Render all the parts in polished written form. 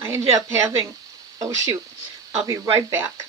I ended up having, oh shoot, I'll be right back.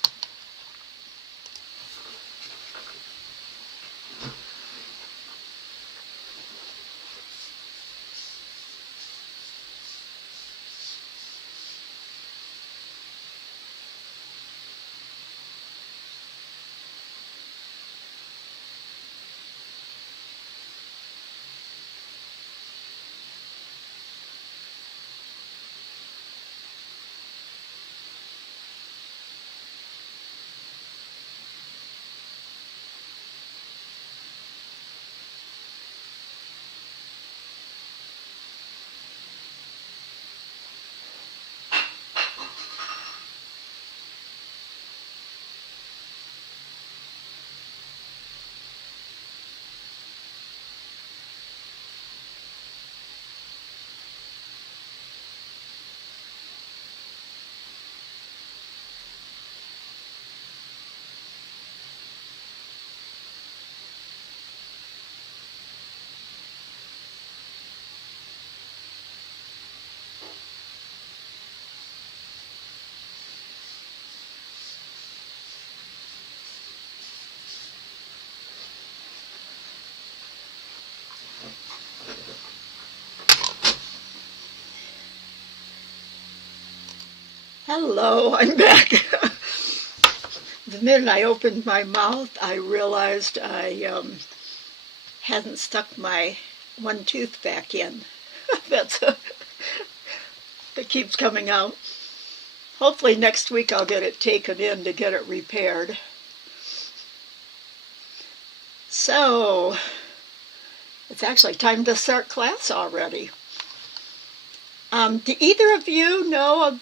Hello, I'm back. The minute I opened my mouth, I realized I hadn't stuck my one tooth back in. That keeps coming out. Hopefully next week I'll get it taken in to get it repaired. So, it's actually time to start class already. Do either of you know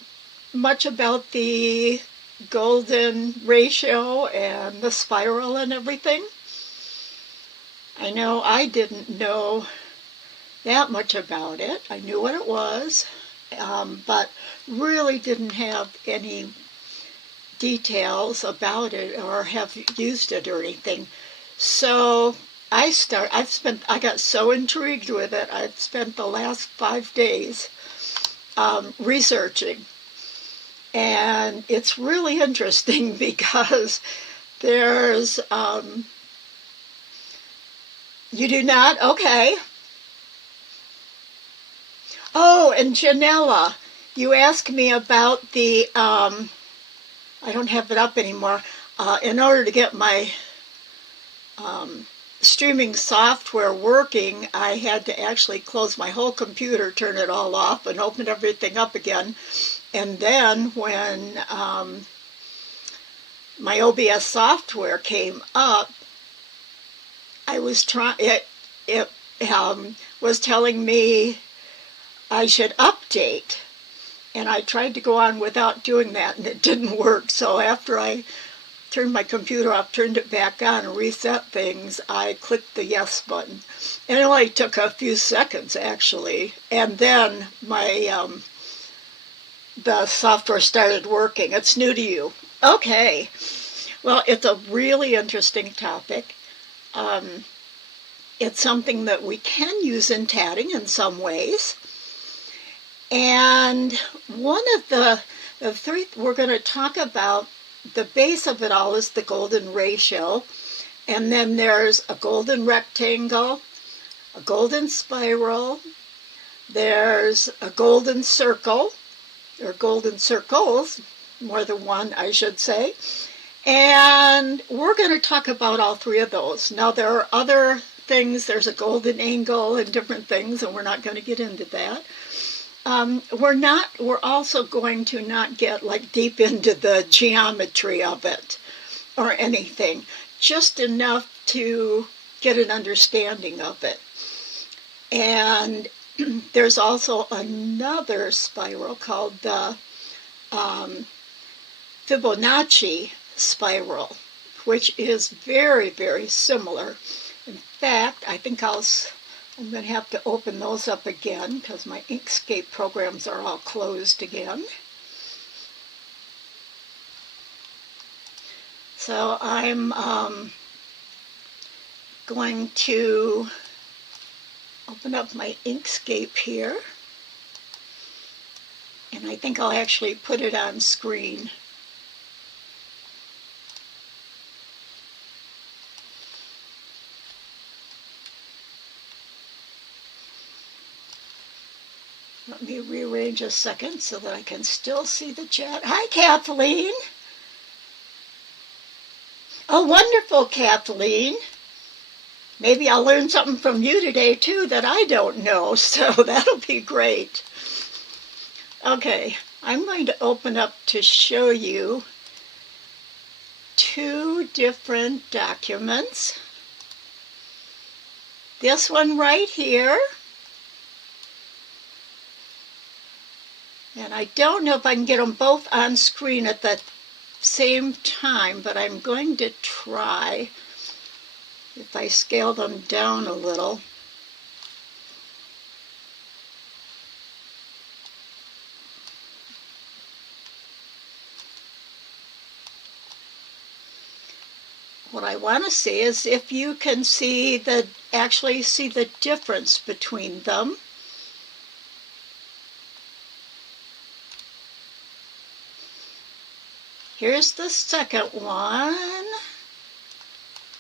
much about the golden ratio and the spiral and everything? I know I didn't know that much about it. I knew what it was, but really didn't have any details about it or have used it or anything. So I got so intrigued with it, I've spent the last 5 days researching. And it's really interesting because there's, you do not? Okay. Oh, and Janella, you asked me about the, I don't have it up anymore. In order to get my streaming software working, I had to actually close my whole computer, turn it all off, and open everything up again. And then when my OBS software came up, I was it was telling me I should update. And I tried to go on without doing that, and it didn't work. So after I turned my computer off, turned it back on, and reset things, I clicked the yes button. And it only took a few seconds, actually. And then my the software started working. It's new to you. Okay. Well, it's a really interesting topic. It's something that we can use in tatting in some ways. And one of the three we're going to talk about, the base of it all is the golden ratio. And then there's a golden rectangle, a golden spiral, there's a golden circle, or golden circles, more than one, I should say. And we're going to talk about all three of those. Now, there are other things. There's a golden angle and different things, and we're not going to get into that. We're also going to not get like deep into the geometry of it or anything, just enough to get an understanding of it. And there's also another spiral called the Fibonacci spiral, which is very, very similar. In fact, I think I'm going to have to open those up again because my Inkscape programs are all closed again. So I'm going to open up my Inkscape here. And I think I'll actually put it on screen. Let me rearrange a second so that I can still see the chat. Hi, Kathleen. Oh, wonderful, Kathleen. Maybe I'll learn something from you today, too, that I don't know, so that'll be great. Okay, I'm going to open up to show you two different documents. This one right here. And I don't know if I can get them both on screen at the same time, but I'm going to try if I scale them down a little. What I want to see is if you can actually see the difference between them. Here's the second one,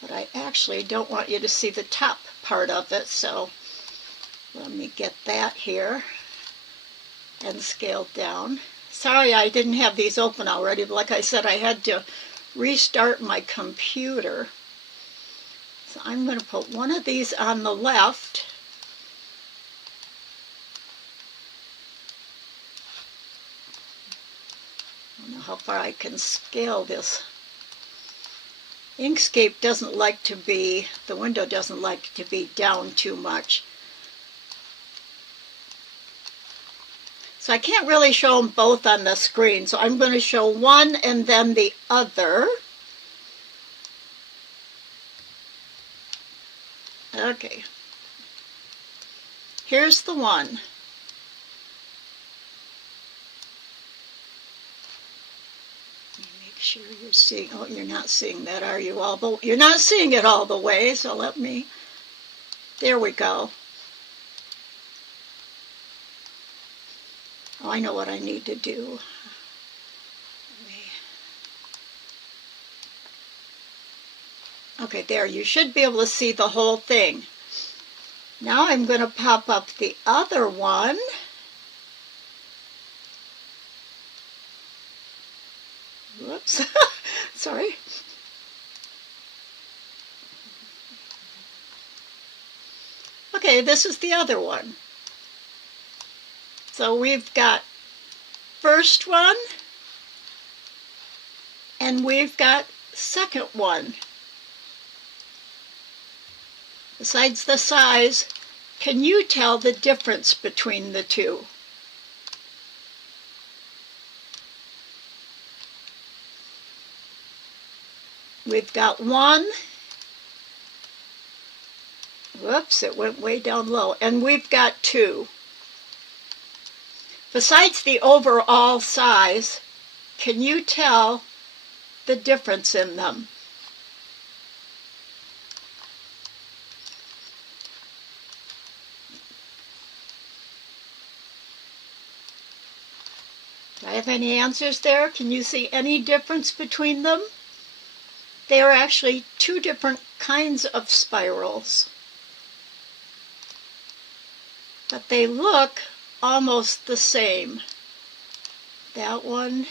but I actually don't want you to see the top part of it, so let me get that here and scale down. Sorry I didn't have these open already, but like I said, I had to restart my computer. So I'm going to put one of these on the left. I don't know how far I can scale this. Inkscape doesn't like to be, the window doesn't like to be down too much. So I can't really show them both on the screen, so I'm going to show one and then the other. Okay. Here's the one. Make sure you're seeing, oh, you're not seeing that, are you? You're not seeing it all the way, so let me, there we go. Oh, I know what I need to do. Okay, there, you should be able to see the whole thing. Now I'm going to pop up the other one. Whoops, sorry. Okay, this is the other one. So we've got first one, and we've got second one. Besides the size, can you tell the difference between the two? We've got one. Whoops, it went way down low. And we've got two. Besides the overall size, can you tell the difference in them? Do I have any answers there? Can you see any difference between them? They are actually two different kinds of spirals, but they look almost the same. That one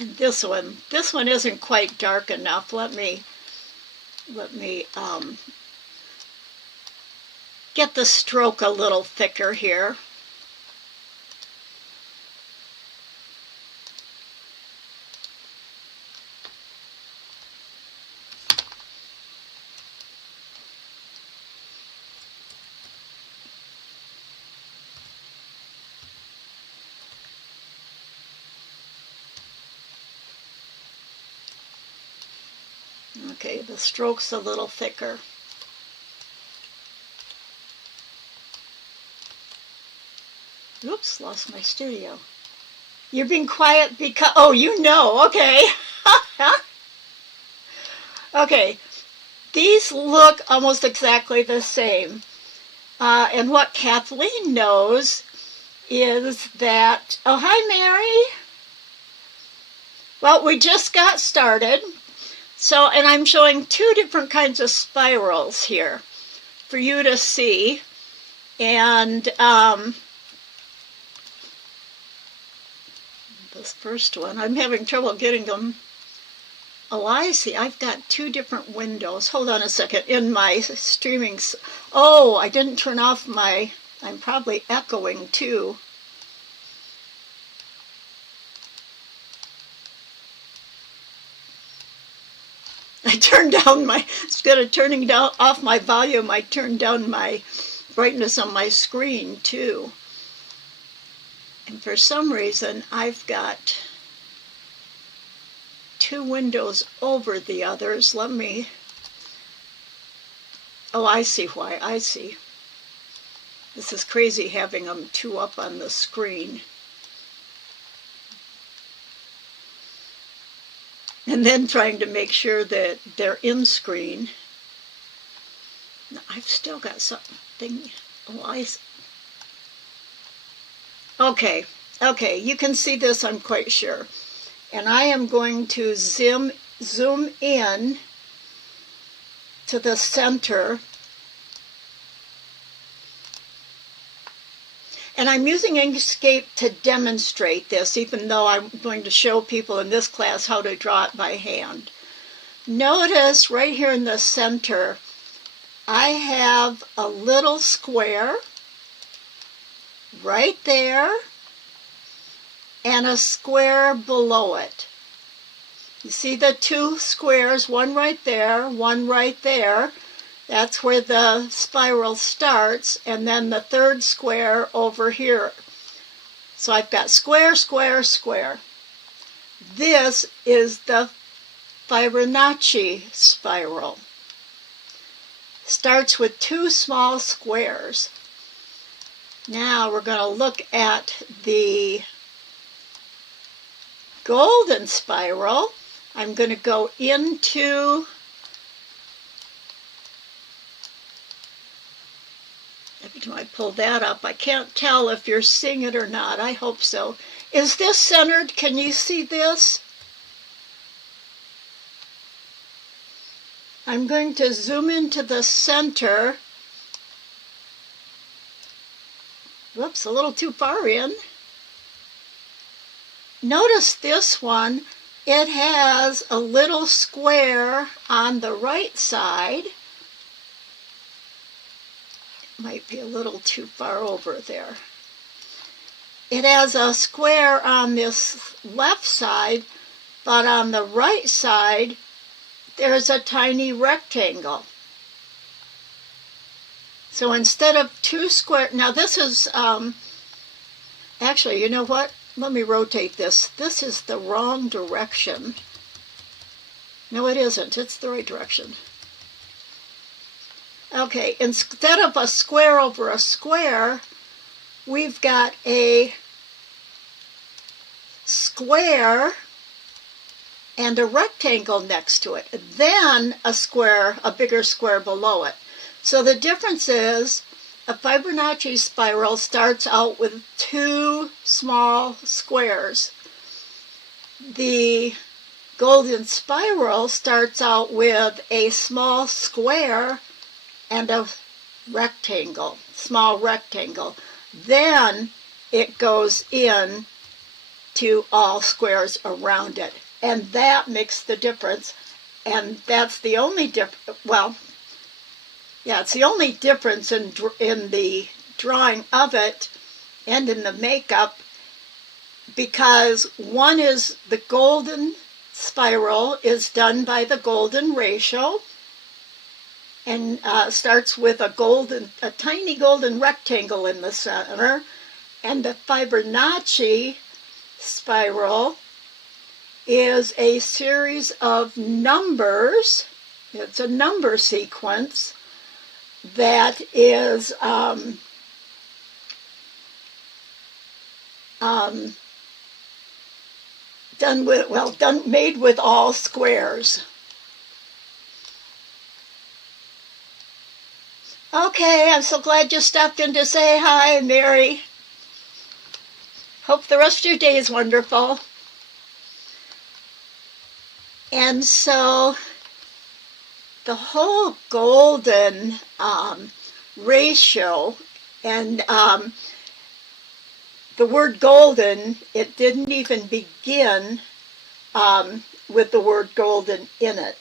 and this one. This one isn't quite dark enough. Let me get the stroke a little thicker here. Okay, the stroke's a little thicker. Oops, lost my studio. You're being quiet because, oh, you know, okay. Okay, these look almost exactly the same. And what Kathleen knows is that, oh, hi, Mary. Well, we just got started. So, and I'm showing two different kinds of spirals here for you to see. And this first one, I'm having trouble getting them. Oh, I see. I've got two different windows. Hold on a second. In my streaming. Oh, I didn't turn off my. I'm probably echoing too. I turned down my. Instead of turning down off my volume, I turned down my brightness on my screen too. And for some reason, I've got two windows over the others. Let me. Oh, I see why. I see. This is crazy having them two up on the screen. And then trying to make sure that they're in screen. No, I've still got something. Oh, I see. Okay, you can see this, I'm quite sure. And I am going to zoom in to the center. And I'm using Inkscape to demonstrate this, even though I'm going to show people in this class how to draw it by hand. Notice right here in the center, I have a little square right there and a square below it. You see the two squares, one right there, one right there. That's where the spiral starts, and then the third square over here. So I've got square, square, square. This is the Fibonacci spiral. Starts with two small squares. Now we're going to look at the golden spiral. I'm going to go into every time I pull that up, I can't tell if you're seeing it or not. I hope so. Is this centered? Can you see this? I'm going to zoom into the center. Whoops, a little too far in. Notice this one, it has a little square on the right side. Might be a little too far over there. It has a square on this left side, but on the right side, there's a tiny rectangle. So instead of two square, now this is, actually, you know what? Let me rotate this. This is the wrong direction. No, it isn't. It's the right direction. Okay, instead of a square over a square, we've got a square and a rectangle next to it, then a square, a bigger square below it. So the difference is a Fibonacci spiral starts out with two small squares. The golden spiral starts out with a small square and a rectangle, small rectangle. Then it goes in to all squares around it. And that makes the difference. And that's the only difference, well, yeah, it's the only difference in the drawing of it and in the makeup, because one is the golden spiral is done by the golden ratio, and starts with a tiny golden rectangle in the center, and the Fibonacci spiral is a series of numbers. It's a number sequence that is made with all squares. Okay. Okay, I'm so glad you stopped in to say hi, Mary. Hope the rest of your day is wonderful. And so the whole golden ratio, and the word golden, it didn't even begin with the word golden in it.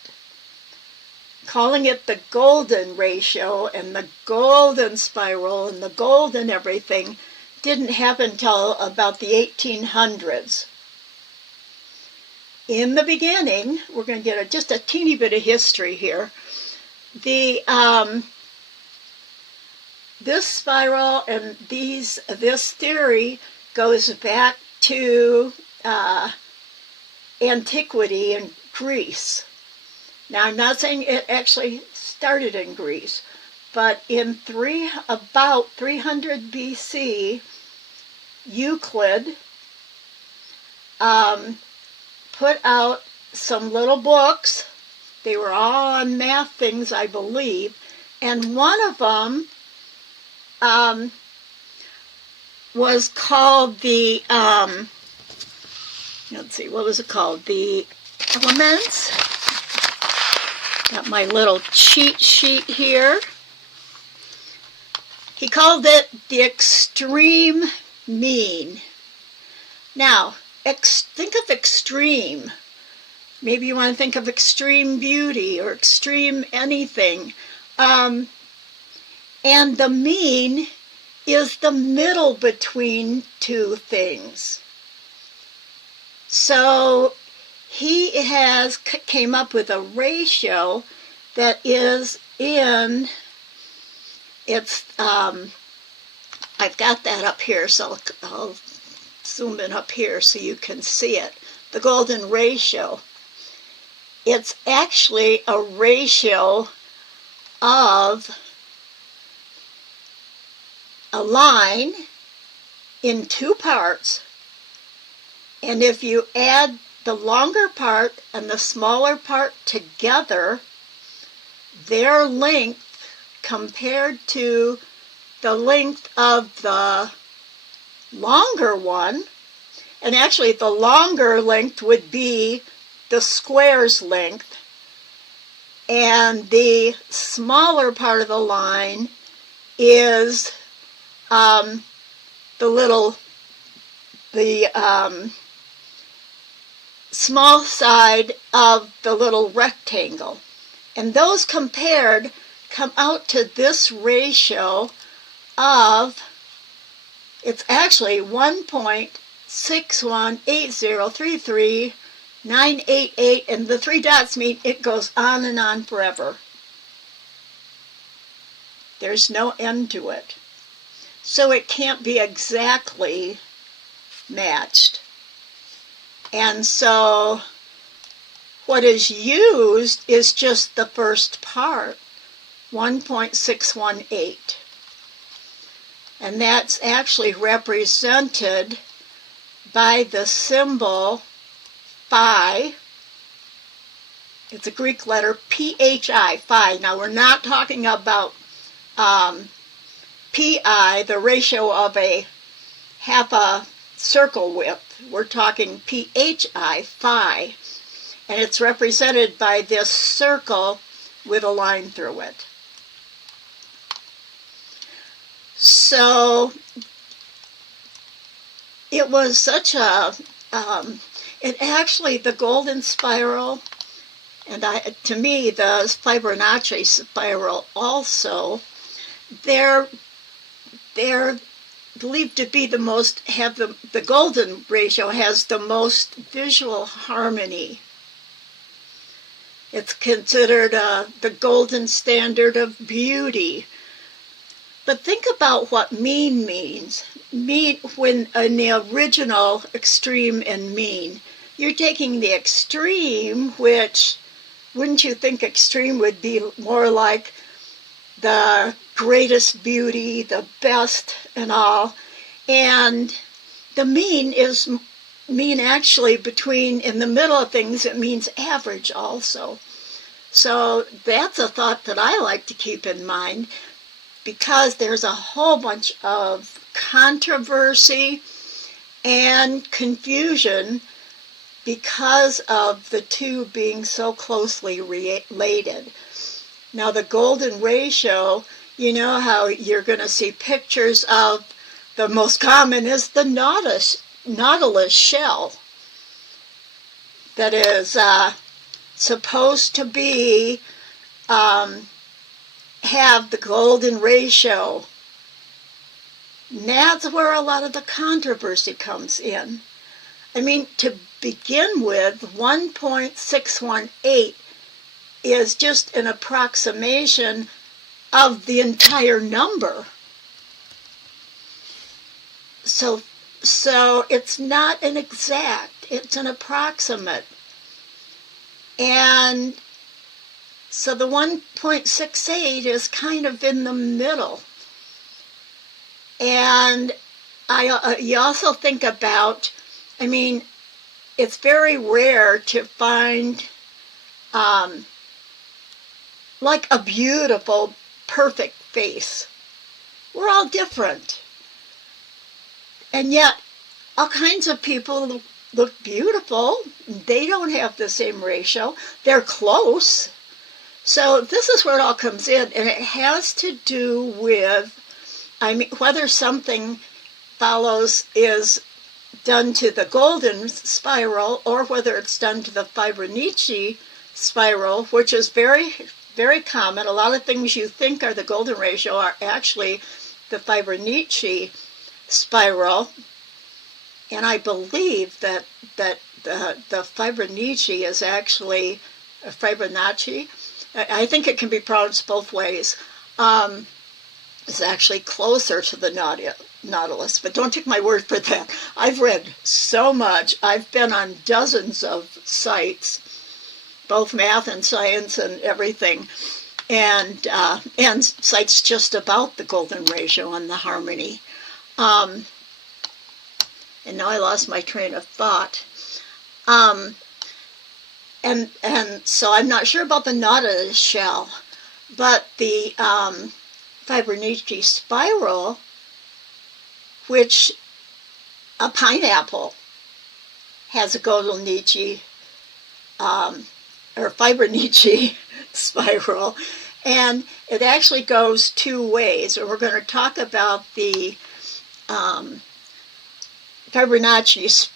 Calling it the golden ratio and the golden spiral and the golden everything didn't happen until about the 1800s. In the beginning, we're going to get just a teeny bit of history here. This spiral and this theory goes back to antiquity in Greece. Now, I'm not saying it actually started in Greece, but in about 300 BC, Euclid put out some little books. They were all on math things, I believe, and one of them was called the, let's see, what was it called? The Elements. Got my little cheat sheet here. He called it the extreme mean. Now, think of extreme. Maybe you want to think of extreme beauty or extreme anything. And the mean is the middle between two things. So he came up with a ratio that is in, I've got that up here, so I'll zoom in up here so you can see it. The golden ratio. It's actually a ratio of a line in two parts, and if you add the longer part and the smaller part together, their length compared to the length of the longer one, and actually the longer length would be the square's length, and the smaller part of the line is the small side of the little rectangle. And those compared come out to this ratio of, it's actually 1.618033988, and the three dots mean it goes on and on forever. There's no end to it. So it can't be exactly matched. And so what is used is just the first part, 1.618. And that's actually represented by the symbol phi. It's a Greek letter, P-H-I, phi. Now, we're not talking about Pi, the ratio of half a circle width. We're talking Phi, phi, and it's represented by this circle with a line through it. So it was such a, it actually, the golden spiral, and to me, the Fibonacci spiral also, they're believed to be the most, the golden ratio has the most visual harmony. It's considered the golden standard of beauty. But think about what mean means. Mean, when in the original extreme and mean, you're taking the extreme, which, wouldn't you think extreme would be more like the greatest beauty, the best and all, and the mean is mean actually between, in the middle of things, it means average also. So that's a thought that I like to keep in mind. because there's a whole bunch of controversy and confusion because of the two being so closely related. Now, the golden ratio, you know how you're going to see pictures of, the most common is the nautilus shell that is supposed to be have the golden ratio. And that's where a lot of the controversy comes in. I mean, to begin with, 1.618 is just an approximation of the entire number. So it's not an exact, it's an approximate. And so the 1.68 is kind of in the middle. And you also think about, I mean, it's very rare to find like a beautiful, perfect face. We're all different. And yet, all kinds of people look beautiful. They don't have the same ratio. They're close. So this is where it all comes in. And it has to do with, I mean, whether something is done to the golden spiral or whether it's done to the Fibonacci spiral, which is very, very common. A lot of things you think are the golden ratio are actually the Fibonacci spiral. And I believe that the Fibonacci is actually a Fibonacci. I think it can be pronounced both ways. It's actually closer to the nautilus, but don't take my word for that. I've read so much. I've been on dozens of sites, both math and science and everything, and sites just about the golden ratio and the harmony. And now I lost my train of thought. And so I'm not sure about the nautilus shell, but the Fibonacci spiral, which a pineapple has a Fibonacci spiral, and it actually goes two ways. And we're going to talk about the Fibonacci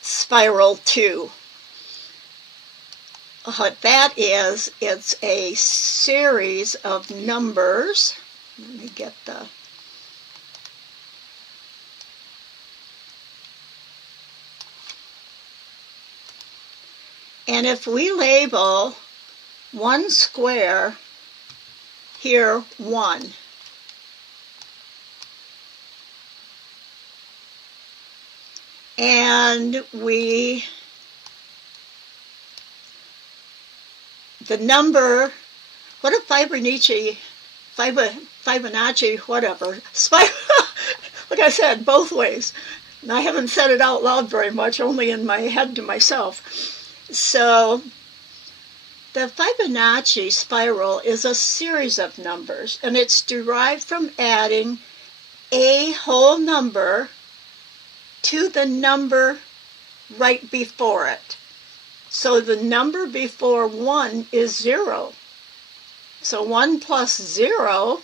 spiral 2. What that is, it's a series of numbers. Let me get the... And if we label one square here 1, and the number, what a Fibonacci, whatever, like I said, both ways. And I haven't said it out loud very much, only in my head to myself. So the Fibonacci spiral is a series of numbers, and it's derived from adding a whole number to the number right before it. So the number before 1 is 0. So 1 plus 0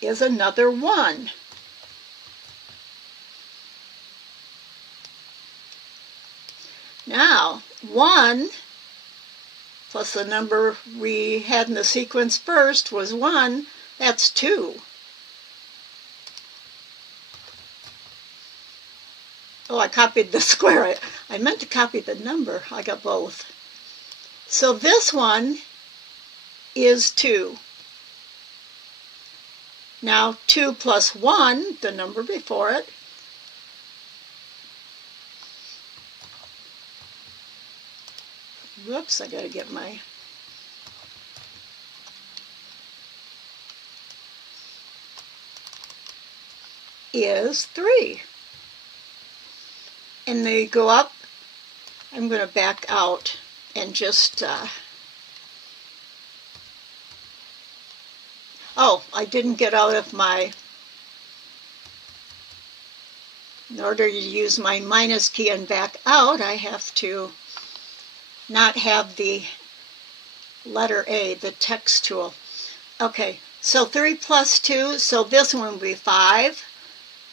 is another 1. Now, 1 plus the number we had in the sequence first was 1, that's 2. Oh, I copied the square. I meant to copy the number. I got both. So this one is 2. Now 2 plus 1, the number before it, whoops, I gotta get my, is 3. And they go up. I'm going to back out and just oh, I didn't get out of my, in order to use my minus key and back out, I have to not have the letter A, the text tool. Okay, so 3 plus 2, so this one will be 5.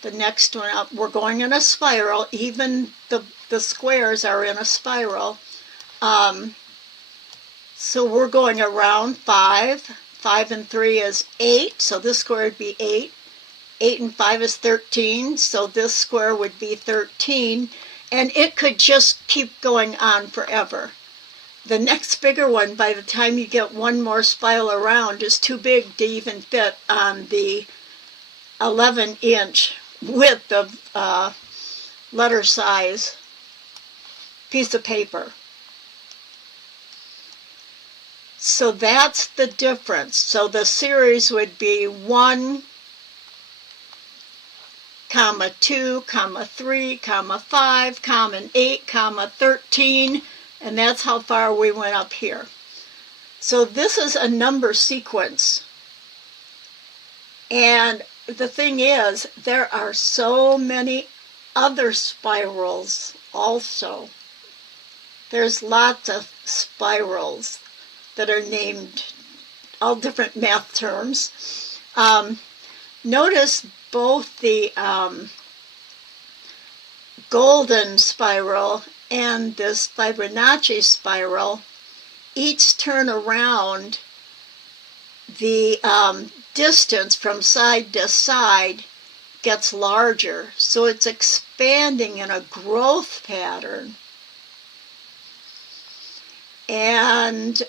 The next one up, we're going in a spiral. Even the squares are in a spiral. So we're going around 5. 5 and 3 is 8, so this square would be 8. 8 and 5 is 13, so this square would be 13. And it could just keep going on forever. The next bigger one, by the time you get one more spiral around, is too big to even fit on the 11-inch width of letter size piece of paper. So that's the difference. So the series would be 1, 2, 3, 5, 8, 13, and that's how far we went up here. So this is a number sequence. And the thing is, there are so many other spirals also. There's lots of spirals that are named all different math terms. Notice both the golden spiral and this Fibonacci spiral each turn around. The distance from side to side gets larger, so it's expanding in a growth pattern. And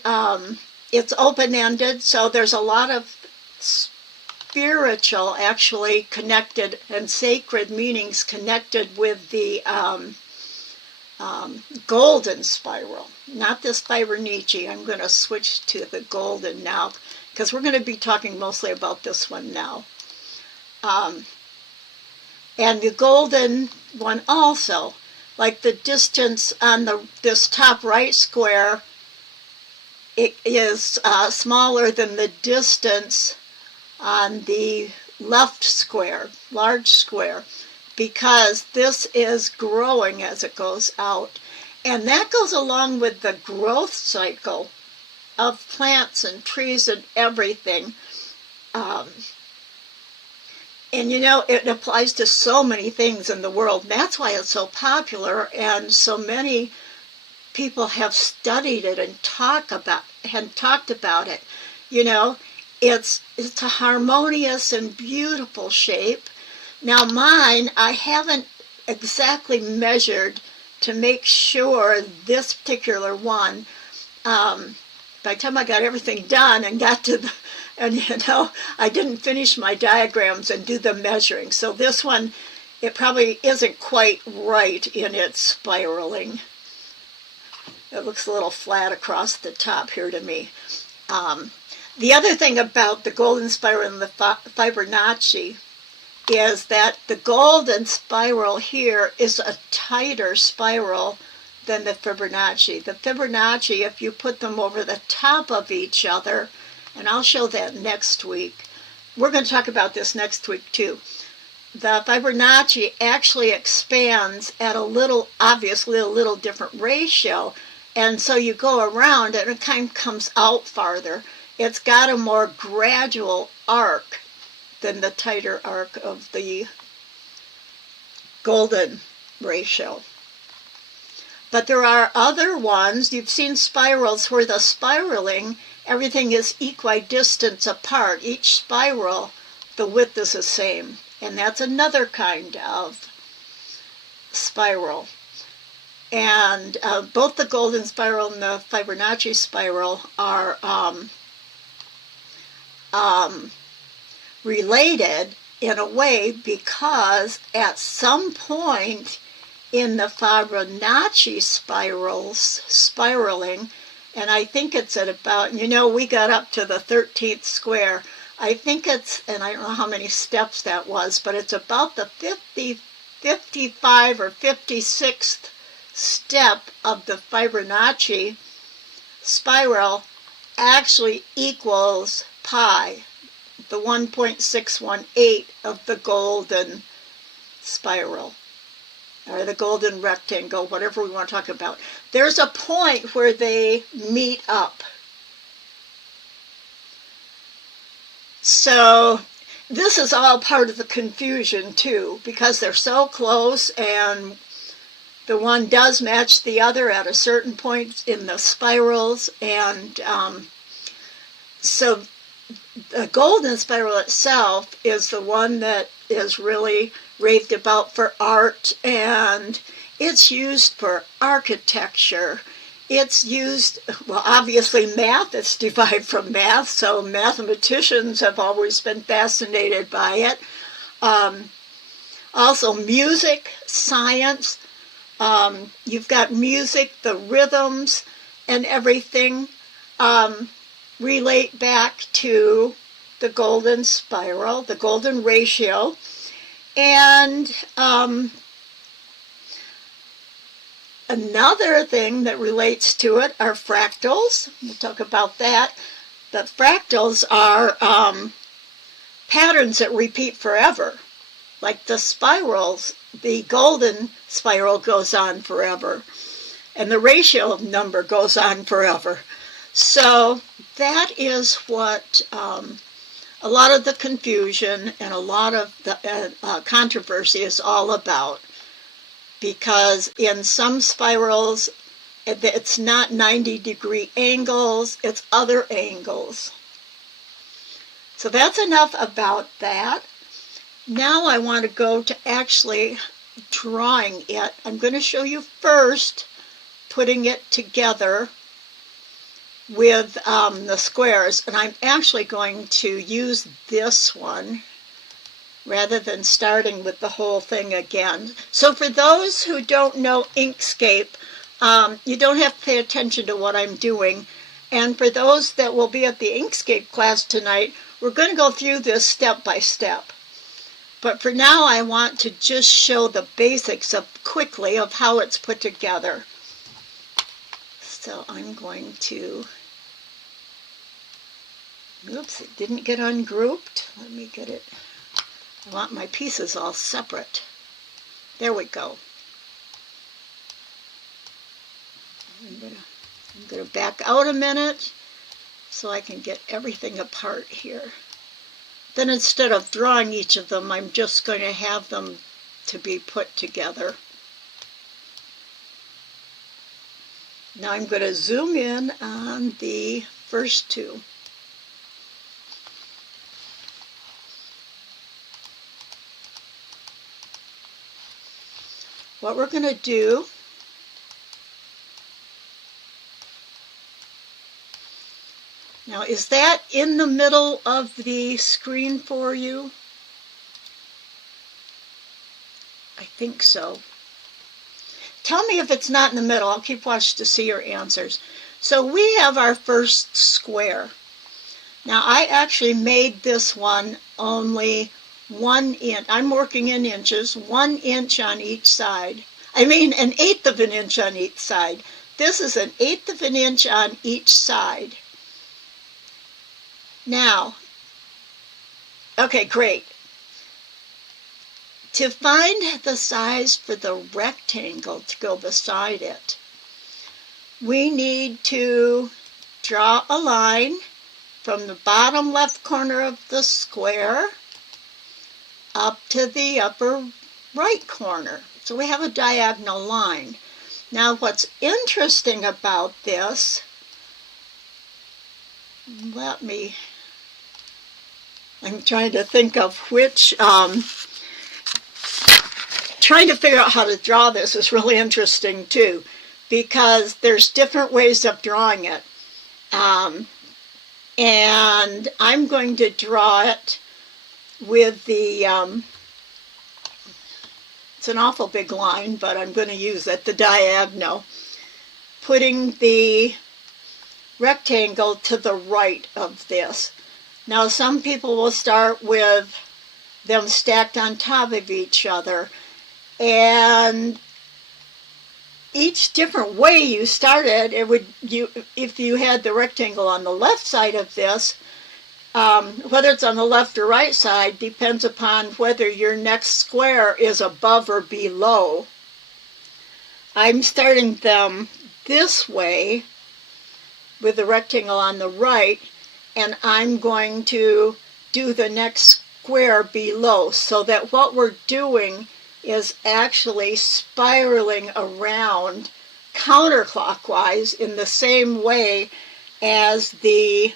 it's open-ended, so there's a lot of spiritual, actually connected, and sacred meanings connected with the golden spiral, not this Fibonacci. I'm going to switch to the golden now, because we're going to be talking mostly about this one now. And the golden one also, like the distance on this top right square, it is smaller than the distance on the left square, large square, because this is growing as it goes out. And that goes along with the growth cycle of plants and trees and everything. And you know, it applies to so many things in the world. And that's why it's so popular, and so many people have studied it and talked about it. You know, it's a harmonious and beautiful shape. Now mine, I haven't exactly measured to make sure this particular one, by the time I got everything done and got to the, and you know, I didn't finish my diagrams and do the measuring. So this one, it probably isn't quite right in its spiraling. It looks a little flat across the top here to me. The other thing about the golden spiral and the Fibonacci is that the golden spiral here is a tighter spiral than the Fibonacci. The Fibonacci, if you put them over the top of each other, and I'll show that next week. We're going to talk about this next week too. The Fibonacci actually expands at obviously a little different ratio, and so you go around and it kind of comes out farther. It's got a more gradual arc than the tighter arc of the golden ratio. But there are other ones. You've seen spirals where the spiraling, everything is equidistant apart. Each spiral, the width is the same. And that's another kind of spiral. And both the golden spiral and the Fibonacci spiral are related in a way, because at some point in the Fibonacci spiraling, and I think it's at about, you know, we got up to the 13th square. I think it's, and I don't know how many steps that was, but it's about the 55 or 56th step of the Fibonacci spiral actually equals pi. the 1.618 of the golden spiral, or the golden rectangle, whatever we want to talk about. There's a point where they meet up. So this is all part of the confusion too, because they're so close, and the one does match the other at a certain point in the spirals, and so the golden spiral itself is the one that is really raved about for art, and it's used for architecture. It's used, well, obviously math, it's derived from math, so mathematicians have always been fascinated by it. Also music, science, you've got music, the rhythms and everything relate back to the golden spiral, the golden ratio. And another thing that relates to it are fractals. We'll talk about that. But fractals are patterns that repeat forever. Like the spirals, the golden spiral goes on forever, and the ratio number goes on forever. So that is what a lot of the confusion and a lot of the controversy is all about. Because in some spirals, it's not 90-degree angles, it's other angles. So that's enough about that. Now I want to go to actually drawing it. I'm going to show you first putting it together with the squares, and I'm actually going to use this one rather than starting with the whole thing again. So for those who don't know Inkscape, you don't have to pay attention to what I'm doing. And for those that will be at the Inkscape class tonight, we're going to go through this step by step. But for now, I want to just show the basics quickly of how it's put together. So I'm going to, oops, it didn't get ungrouped. Let me get it. I want my pieces all separate. There we go. I'm going to back out a minute so I can get everything apart here. Then instead of drawing each of them, I'm just going to have them to be put together. Now I'm going to zoom in on the first two. What we're going to do now, is that in the middle of the screen for you? I think so. Tell me if it's not in the middle. I'll keep watching to see your answers. So we have our first square. Now I actually made this one only 1 inch. I'm working in inches, 1 inch on each side. I mean, 1/8 of an inch on each side. This is 1/8 of an inch on each side. Now, okay, great. To find the size for the rectangle to go beside it, we need to draw a line from the bottom left corner of the square up to the upper right corner. So we have a diagonal line. Now what's interesting about this, I'm trying to think of which, trying to figure out how to draw this is really interesting too, because there's different ways of drawing it. And I'm going to draw it with the, it's an awful big line, but I'm going to use it, the diagonal, putting the rectangle to the right of this. Now some people will start with them stacked on top of each other, and each different way you started, if you had the rectangle on the left side of this, whether it's on the left or right side depends upon whether your next square is above or below. I'm starting them this way with the rectangle on the right, and I'm going to do the next square below, so that what we're doing is actually spiraling around counterclockwise in the same way as the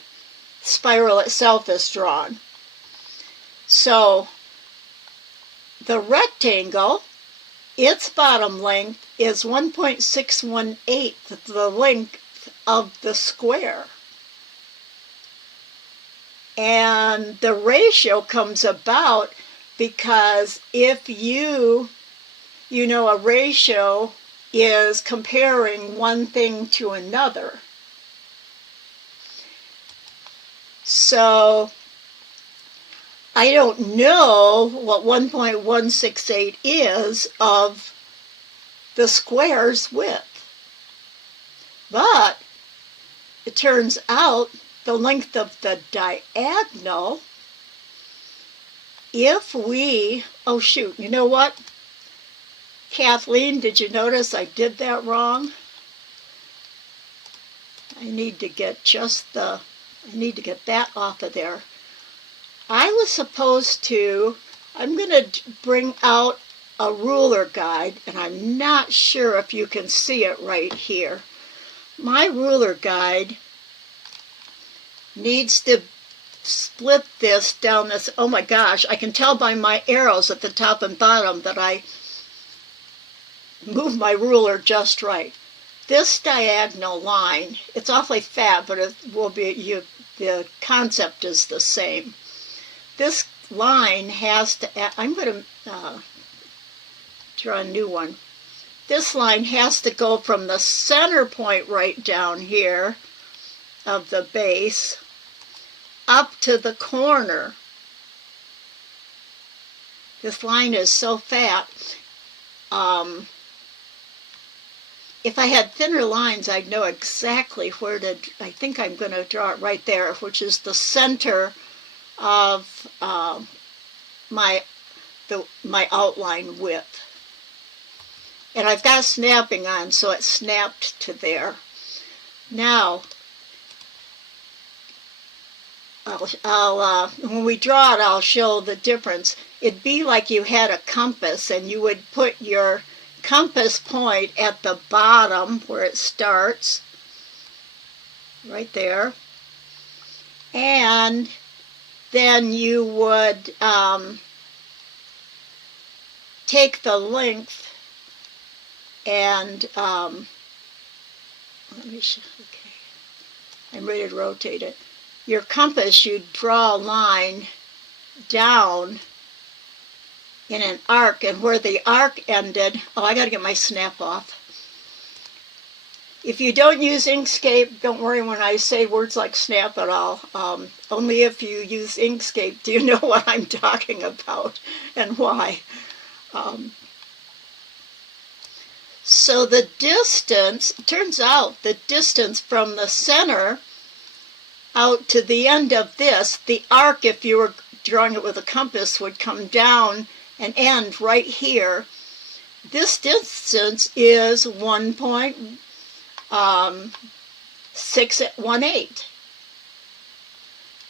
spiral itself is drawn. So the rectangle, its bottom length is 1.618 the length of the square. And the ratio comes about because if you know, a ratio is comparing one thing to another. So I don't know what 1.168 is of the square's width, but it turns out the length of the diagonal, if we, oh shoot, you know what? Kathleen, did you notice I did that wrong? I need to get that off of there. I was supposed to, I'm going to bring out a ruler guide, and I'm not sure if you can see it right here. My ruler guide needs to split this down this, oh my gosh, I can tell by my arrows at the top and bottom that I move my ruler just right. This diagonal line, it's awfully fat, but it will be, the concept is the same. This line has to, I'm going to draw a new one. This line has to go from the center point right down here of the base up to the corner. This line is so fat. If I had thinner lines, I'd know exactly where to, I think I'm going to draw it right there, which is the center of my outline width. And I've got snapping on, so it snapped to there. Now, when we draw it, I'll show the difference. It'd be like you had a compass, and you would put your compass point at the bottom where it starts, right there, and then you would take the length and let me show, okay, I'm ready to rotate it. Your compass, you'd draw a line down in an arc, and where the arc ended, oh, I got to get my snap off. If you don't use Inkscape, don't worry when I say words like snap at all. Only if you use Inkscape do you know what I'm talking about and why. So the distance, it turns out the distance from the center out to the end of this, the arc, if you were drawing it with a compass, would come down and end right here. This distance is 1.618.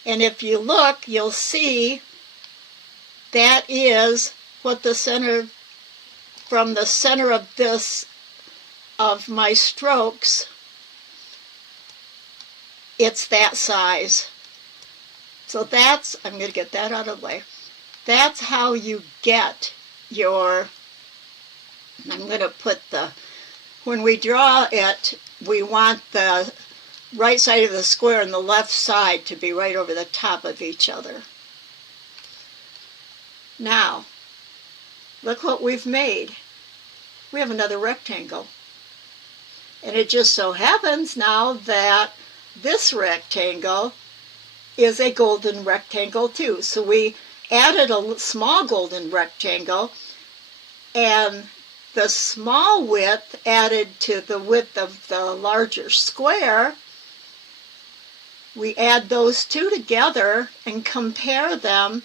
And if you look, you'll see that is what the center, from the center of this, of my strokes, it's that size. So that's, I'm going to get that out of the way. That's how you get your, I'm going to put the, when we draw it, we want the right side of the square and the left side to be right over the top of each other. Now, look what we've made. We have another rectangle. And it just so happens now that this rectangle is a golden rectangle too. So we added a small golden rectangle, and the small width added to the width of the larger square we add those two together and compare them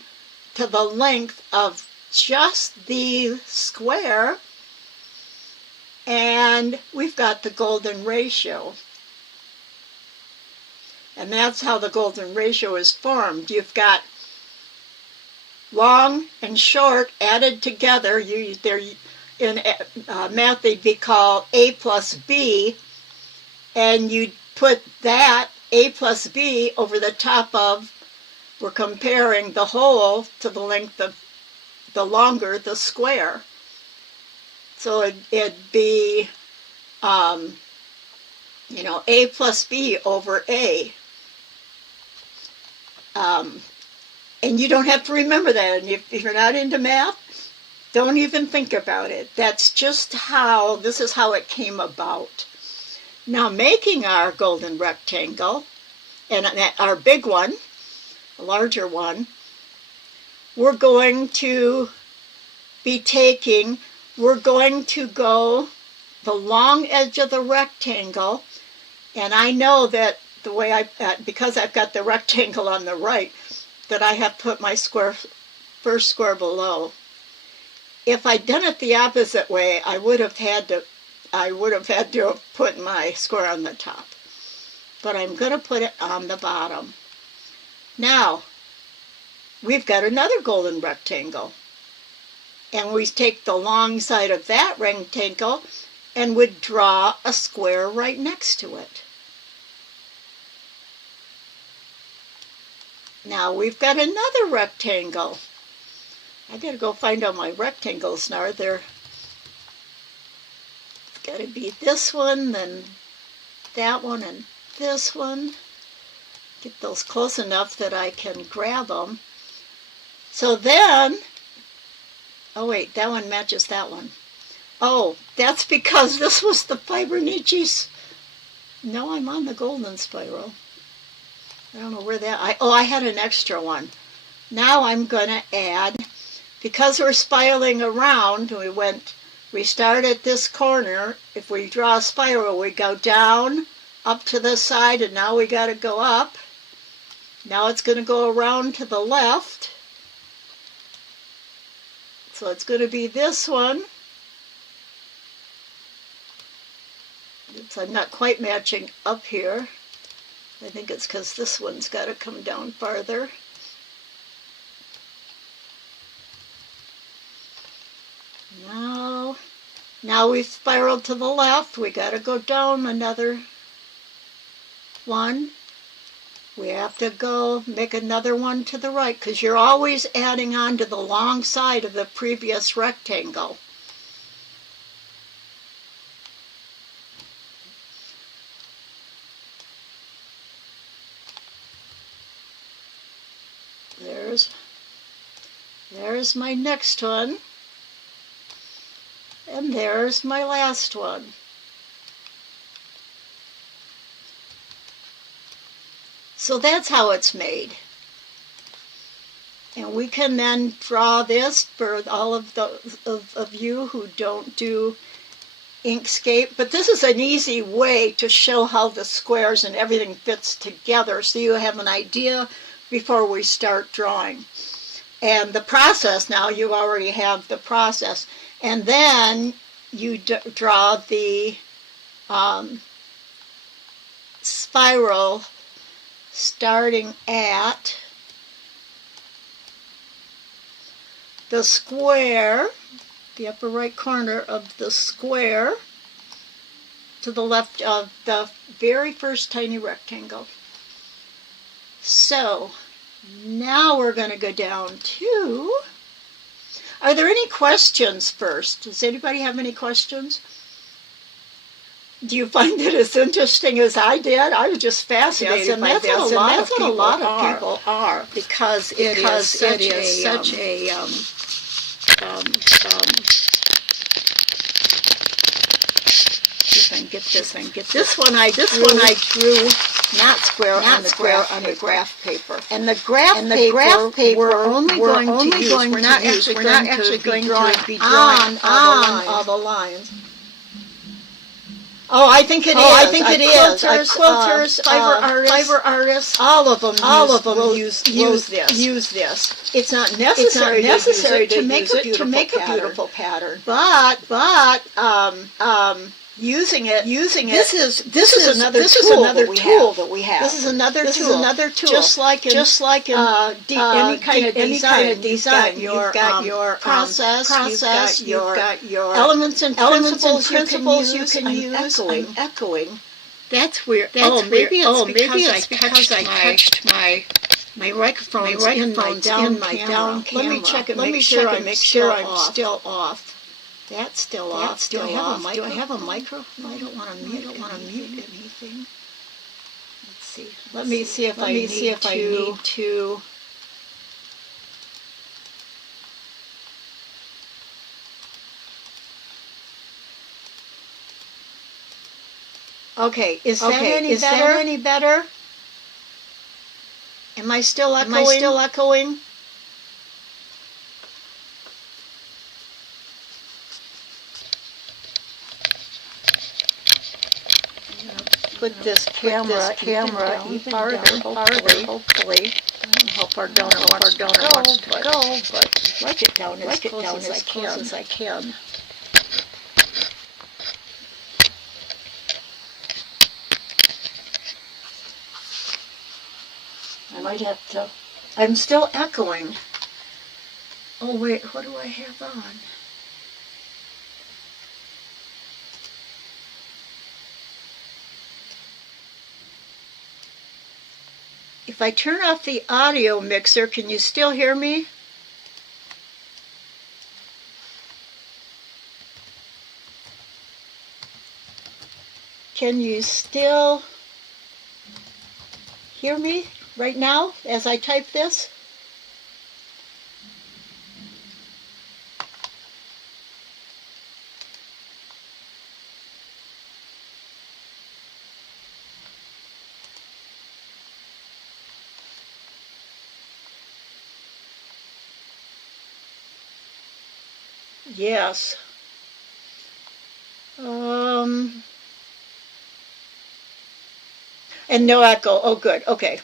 to the length of just the square, and we've got the golden ratio. And that's how the golden ratio is formed. You've got long and short added together. In math they'd be called A plus B, and you put that A plus B over the top of, we're comparing the whole to the length of the longer the square. So it'd be, A plus B over A. And you don't have to remember that. And if you're not into math, don't even think about it. That's just this is how it came about. Now, making our golden rectangle, and our big one, a larger one, we're going to go the long edge of the rectangle, and I know that the way because I've got the rectangle on the right, that I have put my first square below. If I'd done it the opposite way, I would have had to have put my square on the top. But I'm going to put it on the bottom. Now, we've got another golden rectangle. And we take the long side of that rectangle and would draw a square right next to it. Now we've got another rectangle. I gotta go find out my rectangles now. It's gotta be this one, then that one, and this one. Get those close enough that I can grab them. So then, oh wait, that one matches that one. Oh, that's because this was the Fibonacci's. No, I'm on the golden spiral. I don't know where I had an extra one. Now I'm going to add, because we're spiraling around, we start at this corner. If we draw a spiral, we go down, up to the side, and now we got to go up. Now it's going to go around to the left. So it's going to be this one. Oops, I'm not quite matching up here. I think it's because this one's got to come down farther. Now we've spiraled to the left. We got to go down another one. We have to go make another one to the right, because you're always adding on to the long side of the previous rectangle. There's my next one, and there's my last one. So that's how it's made. And we can then draw this for all of those of you who don't do Inkscape. But this is an easy way to show how the squares and everything fits together, so you have an idea before we start drawing. And the process, now you already have the process. And then you draw the spiral starting at the square, the upper right corner of the square, to the left of the very first tiny rectangle. So now we're going to go down to, are there any questions first? Does anybody have any questions? Do you find it as interesting as I did? I was just fascinated by this, and that's what a lot of people are, because it is such a This one I drew not square on the graph paper. And the graph paper we're only going to use. We're not actually going to be drawing all the lines. Oh, I think it is. I think it is. Quilters, fiber artists, all of them use this. It's not necessary to make a beautiful pattern. But using it. This is another tool that we have. This is another tool. Just like in any kind of design, you've got your process, you've got your elements and principles you can use. I'm echoing. That's weird. Maybe it's because I touched my microphone's in my down camera. Let me check and make sure I'm still off. That's still off. Do I have a micro? I don't want to mute anything. Let's see. Let me see if I need to. Okay, is that any better? Am I still echoing? Put this camera even farther, hopefully. I don't know how far down I want to go, but like it down as close as I can. I might have to. I'm still echoing. Oh wait, what do I have on? If I turn off the audio mixer, can you still hear me? Can you still hear me right now as I type this? Yes. And no echo. Oh, good. Okay.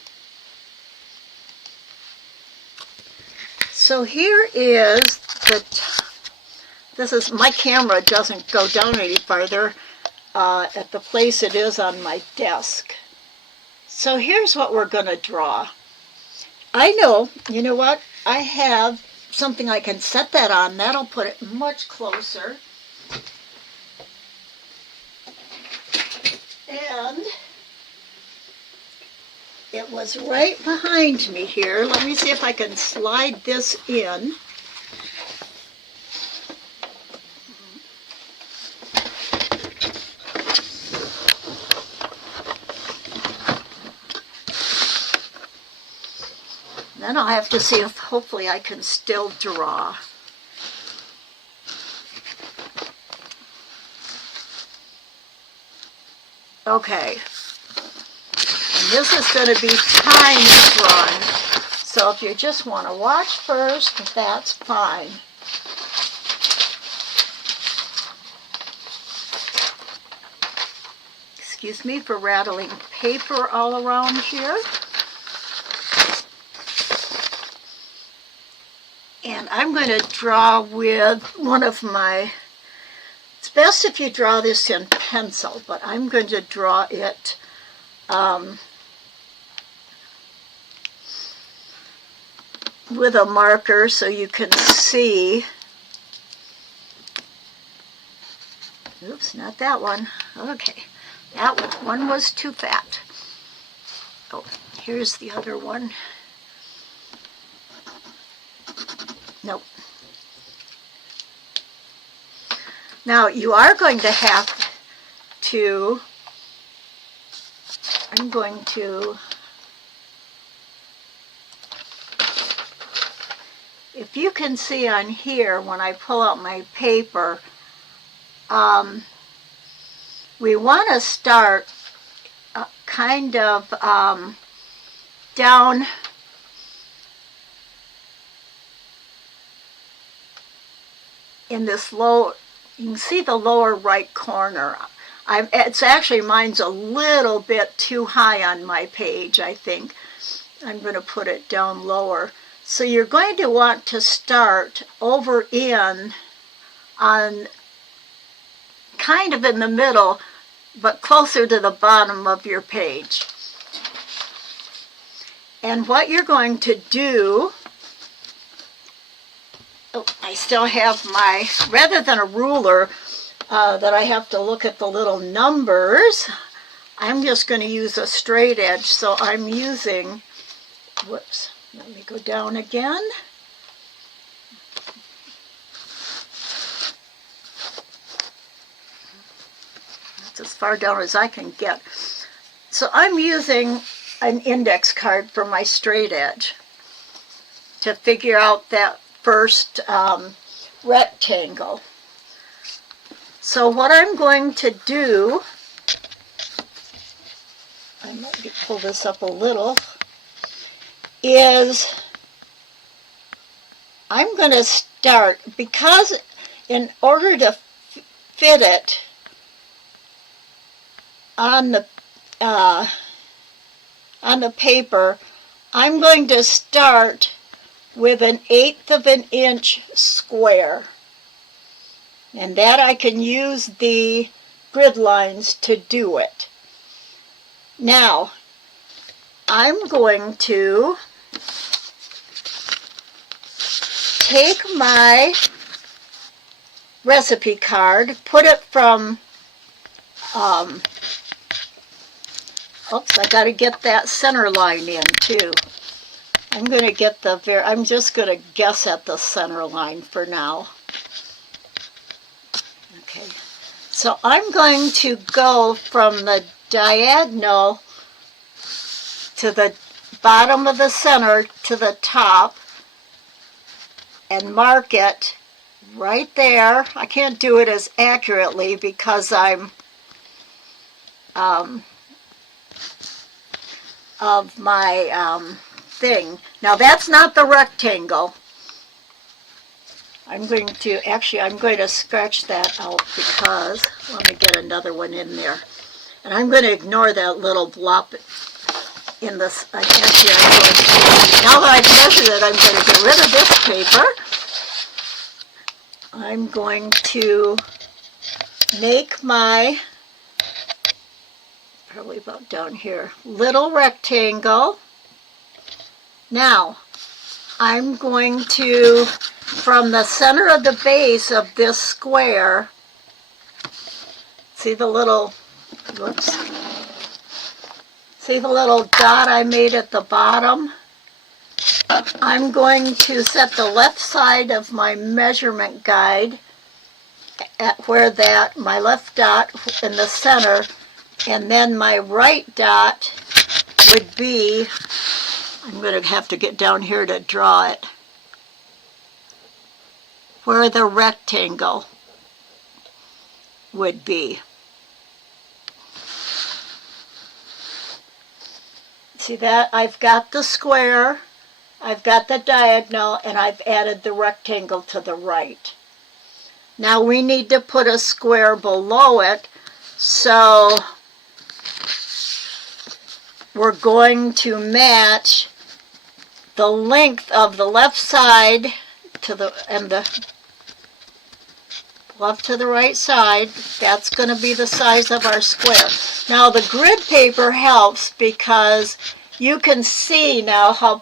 So here is this is, my camera doesn't go down any farther at the place it is on my desk. So here's what we're going to draw. I know, you know what? I have something I can set that on. That'll put it much closer. And it was right behind me here. Let me see if I can slide this in. Then I'll have to see if hopefully I can still draw. Okay. And this is going to be tiny drawing. So if you just want to watch first, that's fine. Excuse me for rattling paper all around here. And I'm going to draw with one of my, it's best if you draw this in pencil, but I'm going to draw it with a marker so you can see. Oops, not that one. Okay, that one was too fat. Oh, here's the other one. Nope. Now you are going to have to, I'm going to, if you can see on here when I pull out my paper, we want to start kind of down in this low, you can see the lower right corner. It's actually, mine's a little bit too high on my page, I think. I'm going to put it down lower. So you're going to want to start over in on kind of in the middle, but closer to the bottom of your page. And what you're going to do, oh, I still have my, rather than a ruler that I have to look at the little numbers, I'm just going to use a straight edge. So I'm using, whoops, let me go down again. That's as far down as I can get. So I'm using an index card for my straight edge to figure out that first rectangle. So what I'm going to do, I might pull this up a little, is I'm going to start, because in order to fit it on the paper, I'm going to start with 1/8 of an inch square. And that I can use the grid lines to do it. Now, I'm going to take my recipe card, put it from, oops, I got to get that center line in too. I'm going to get I'm just going to guess at the center line for now. Okay, so I'm going to go from the diagonal to the bottom of the center to the top and mark it right there. I can't do it as accurately because I'm of my thing. Now that's not the rectangle. I'm going to scratch that out because, let me get another one in there. And I'm going to ignore that little blop in this. Now that I've measured it, I'm going to get rid of this paper. I'm going to make my, probably about down here, little rectangle. Now, I'm going to, from the center of the base of this square, see the little, whoops, see the little dot I made at the bottom? I'm going to set the left side of my measurement guide at where that, my left dot in the center, and then my right dot would be, I'm going to have to get down here to draw it, where the rectangle would be. See that? I've got the square, I've got the diagonal, and I've added the rectangle to the right. Now we need to put a square below it, so we're going to match the length of the left side to the, and the left to the right side. That's going to be the size of our square. Now the grid paper helps because you can see now how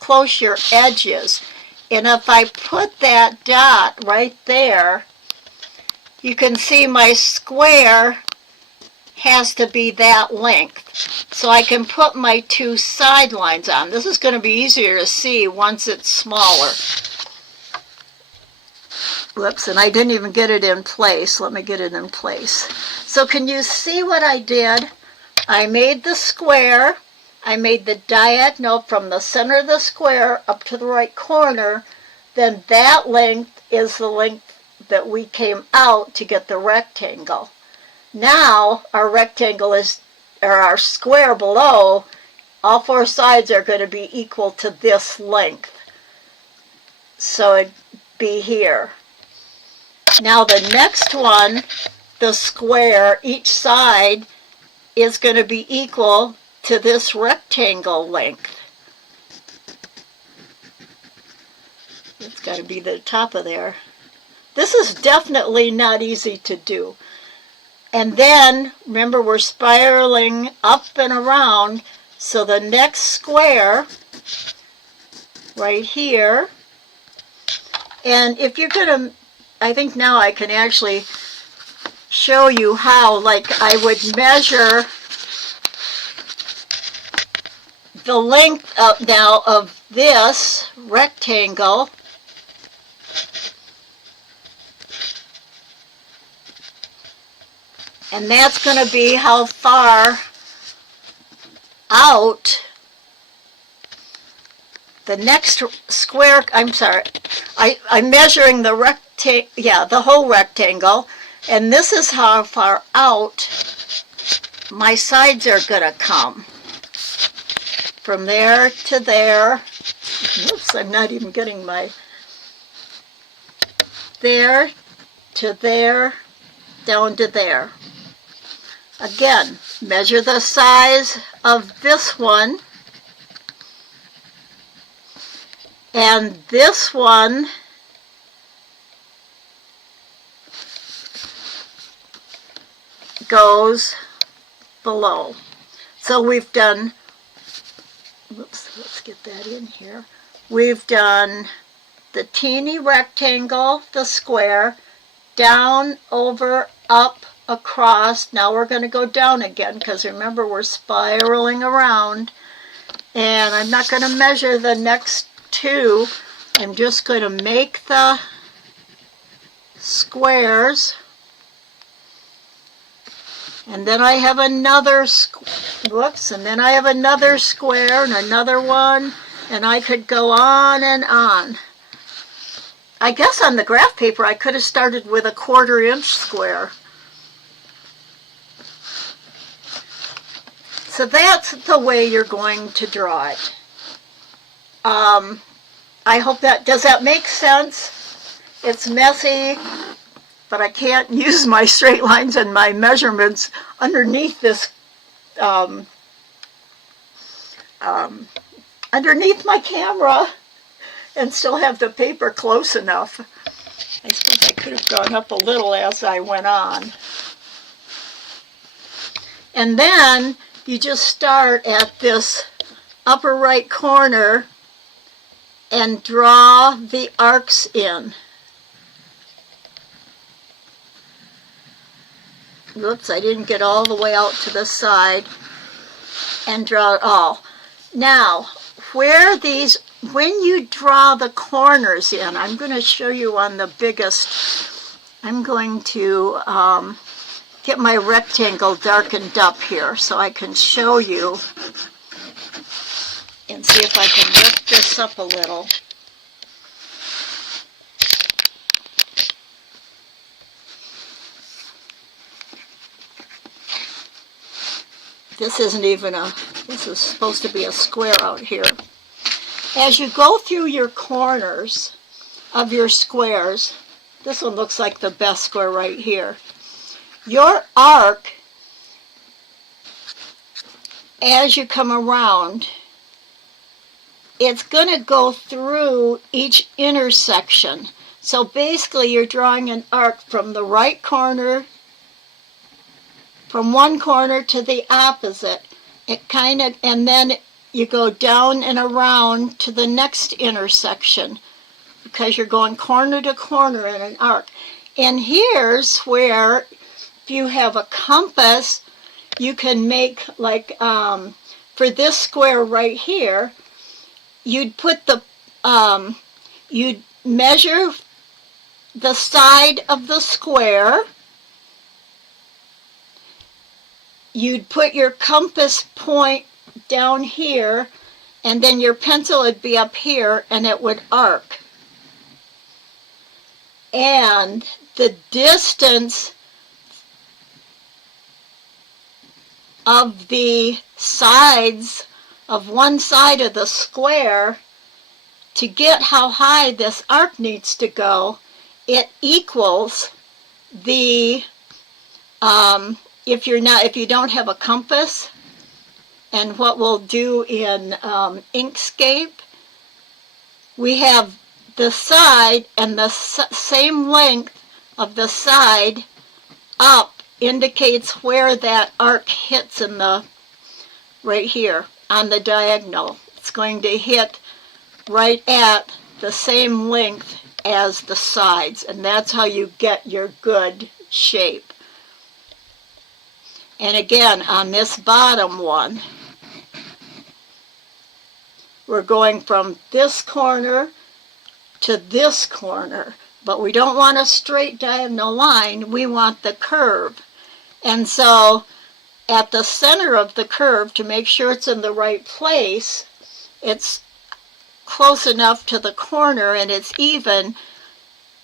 close your edge is. And if I put that dot right there, you can see my square has to be that length. So I can put my two sidelines on. This is going to be easier to see once it's smaller. Whoops, and I didn't even get it in place. Let me get it in place. So can you see what I did? I made the square. I made the diagonal from the center of the square up to the right corner. Then that length is the length that we came out to get the rectangle. Now our rectangle is, or our square below, all four sides are going to be equal to this length. So it'd be here. Now the next one the square, each side is going to be equal to this rectangle length. It's got to be the top of there. This is definitely not easy to do. And then, remember, we're spiraling up and around, so the next square, right here, and if you're going to, I think now I can actually show you how, like, I would measure the length now of this rectangle. And that's going to be how far out the next square, I'm sorry, I'm measuring the rectangle, yeah, the whole rectangle, and this is how far out my sides are going to come. From there to there. Oops, I'm not even getting my, there to there, down to there. Again, measure the size of this one, and this one goes below. So we've done, whoops, let's get that in here. We've done the teeny rectangle, the square, down, over, up, across. Now we're going to go down again because remember we're spiraling around, and I'm not going to measure the next two. I'm just going to make the squares, and then I have another whoops, and then I have another square and another one, and I could go on and on. I guess on the graph paper I could have started with a 1/4 inch square. So that's the way you're going to draw it. I hope that, does that make sense? It's messy, but I can't use my straight lines and my measurements underneath this, underneath my camera and still have the paper close enough. I suppose I could have gone up a little as I went on. And then you just start at this upper right corner and draw the arcs in. Whoops, I didn't get all the way out to the side, and draw it all. Now, where these, when you draw the corners in, I'm going to show you on the biggest, I'm going to get my rectangle darkened up here so I can show you and see if I can lift this up a little. This isn't even a, this is supposed to be a square out here. As you go through your corners of your squares, this one looks like the best square right here. Your arc, as you come around, it's going to go through each intersection. So basically you're drawing an arc from the right corner, from one corner to the opposite. It kind of, and then you go down and around to the next intersection because you're going corner to corner in an arc. And here's where, if you have a compass, you can make, like, for this square right here, you'd put the, you'd measure the side of the square, you'd put your compass point down here, and then your pencil would be up here, and it would arc. And the distance of the sides of one side of the square, to get how high this arc needs to go, it equals the if you don't have a compass, and what we'll do in Inkscape, we have the side, and the same length of the side up indicates where that arc hits in the, right here on the diagonal. It's going to hit right at the same length as the sides, and that's how you get your good shape. And again, on this bottom one, we're going from this corner to this corner, but we don't want a straight diagonal line, we want the curve. And so at the center of the curve, to make sure it's in the right place, it's close enough to the corner and it's even,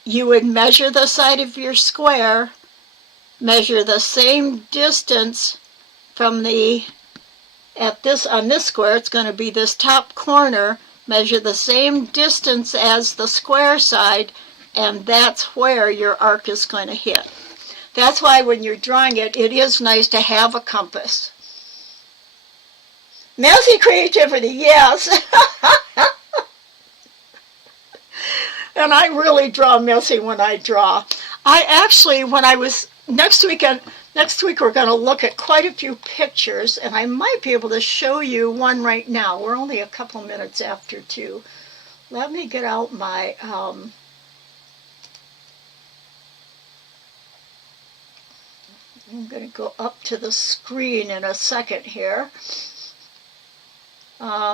you would measure the side of your square, measure the same distance from the, on this square, it's going to be this top corner, measure the same distance as the square side, and that's where your arc is going to hit. That's why when you're drawing it, it is nice to have a compass. Messy creativity, yes. And I really draw messy when I draw. I actually, when I was, next week we're going to look at quite a few pictures, and I might be able to show you one right now. We're only a couple minutes after 2. Let me get out my, I'm going to go up to the screen in a second here. Yeah.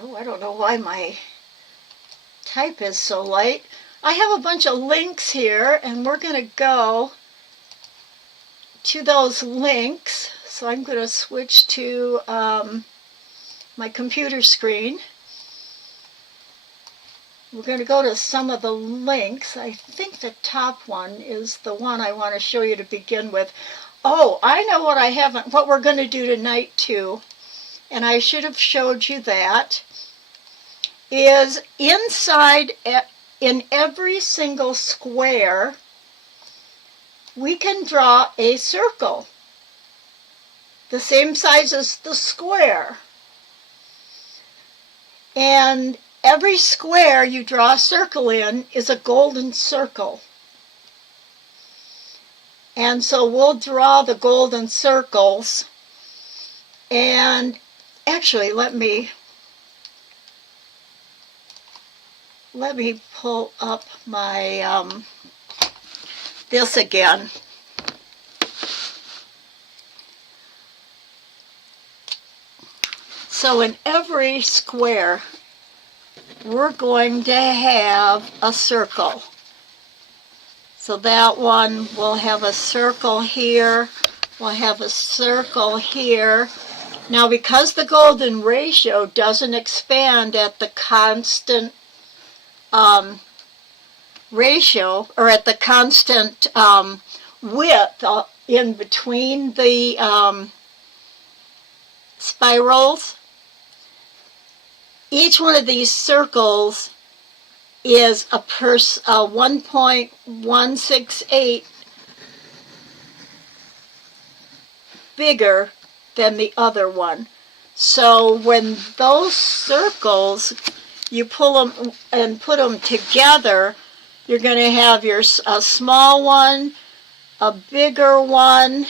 Oh, I don't know why my type is so light. I have a bunch of links here, and we're going to go to those links. So I'm going to switch to my computer screen. We're going to go to some of the links. I think the top one is the one I want to show you to begin with. Oh, I know what we're going to do tonight too, and I should have showed you that, is inside in every single square, we can draw a circle the same size as the square. And every square you draw a circle in is a golden circle. And so we'll draw the golden circles. And actually, let me pull up my this again. So in every square, we're going to have a circle. So that one will have a circle here, we'll have a circle here. Now, because the golden ratio doesn't expand at the constant ratio, or at the constant width in between the spirals, each one of these circles is a 1.168 bigger than the other one. So when those circles, you pull them and put them together, you're going to have a small one, a bigger one,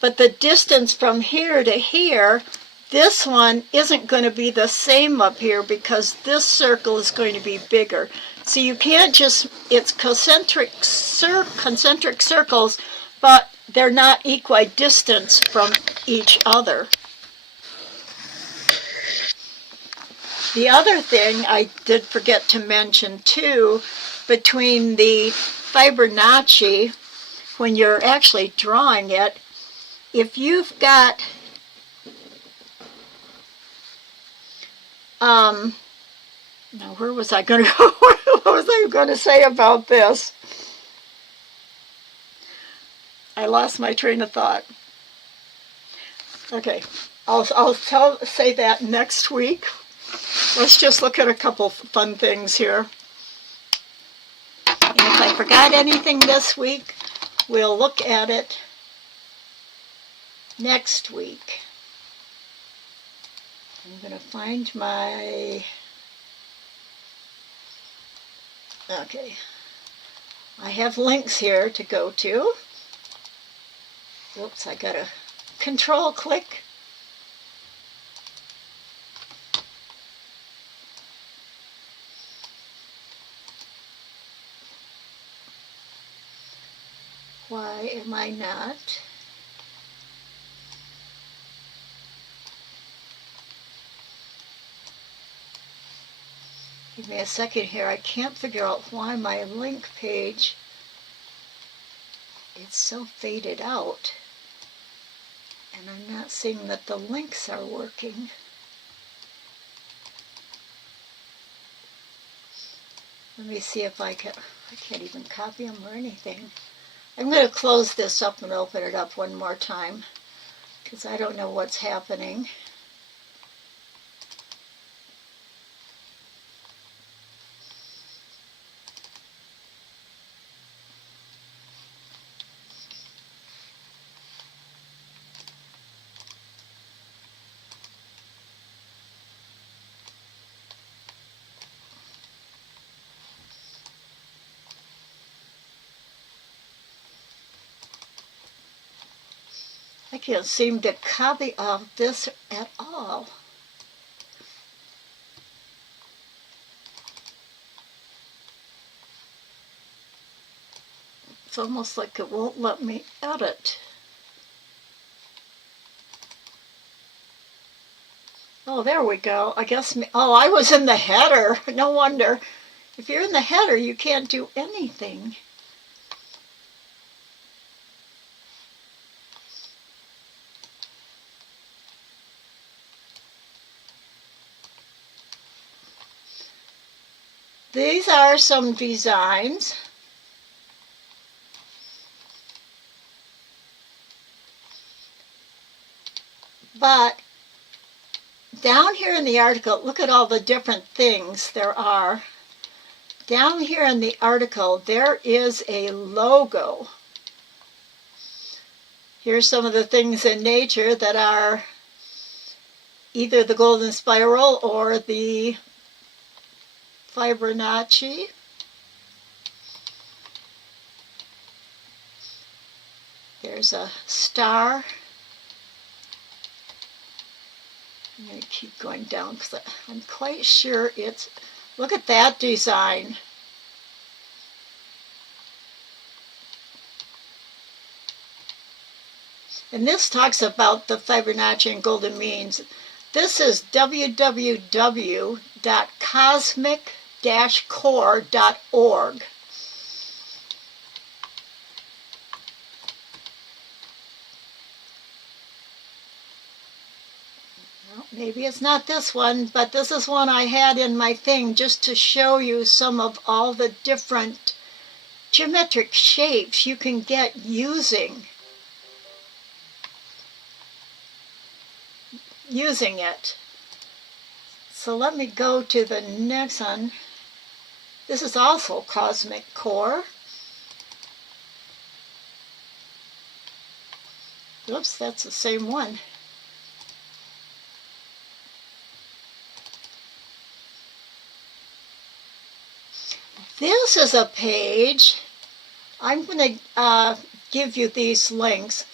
but the distance from here to here, this one isn't going to be the same up here because this circle is going to be bigger. So you can't just, it's concentric circles, but they're not equidistant from each other. The other thing I did forget to mention too, between the Fibonacci, when you're actually drawing it, if you've got now where was I going to go? was I going to say about this? I lost my train of thought. Okay, I'll say that next week. Let's just look at a couple fun things here. And if I forgot anything this week, we'll look at it next week. I'm going to find my... Okay. I have links here to go to. Oops, I got to control click. Why am I not? Give me a second here. I can't figure out why my link page is so faded out. And I'm not seeing that the links are working. Let me see if I can't even copy them or anything. I'm going to close this up and open it up one more time because I don't know what's happening. I can't seem to copy off this at all. It's almost like it won't let me edit. Oh, there we go. I guess, oh, I was in the header. No wonder. If you're in the header, you can't do anything. These are some designs. But down here in the article, look at all the different things there are. Down here in the article, there is a logo. Here's some of the things in nature that are either the golden spiral or the Fibonacci. There's a star. I'm going to keep going down because I'm quite sure it's... Look at that design. And this talks about the Fibonacci and golden means. This is www.cosmic-core.org. Well, maybe it's not this one, but this is one I had in my thing just to show you some of all the different geometric shapes you can get using it. So let me go to the next one. This is also Cosmic Core. Oops, that's the same one. This is a page. I'm going to give you these links.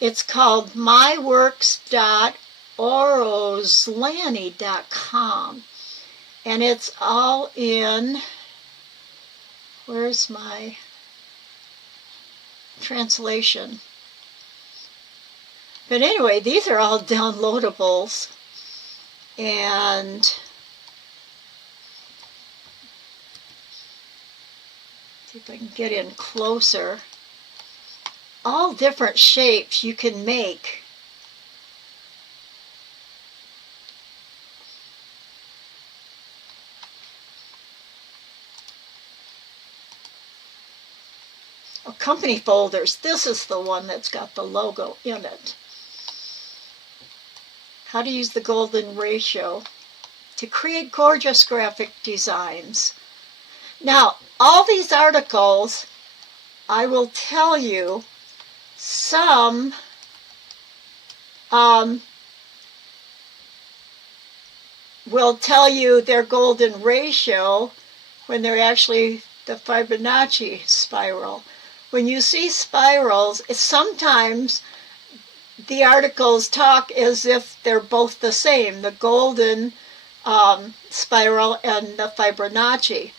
It's called myworks.orozlani.com. And it's all in, where's my translation? But anyway, these are all downloadables. And see if I can get in closer. All different shapes you can make. company folders. This is the one that's got the logo in it. How to use the golden ratio to create gorgeous graphic designs. Now, all these articles, I will tell you, some will tell you their golden ratio when they're actually the Fibonacci spiral. When you see spirals, sometimes the articles talk as if they're both the same, the golden spiral and the Fibonacci.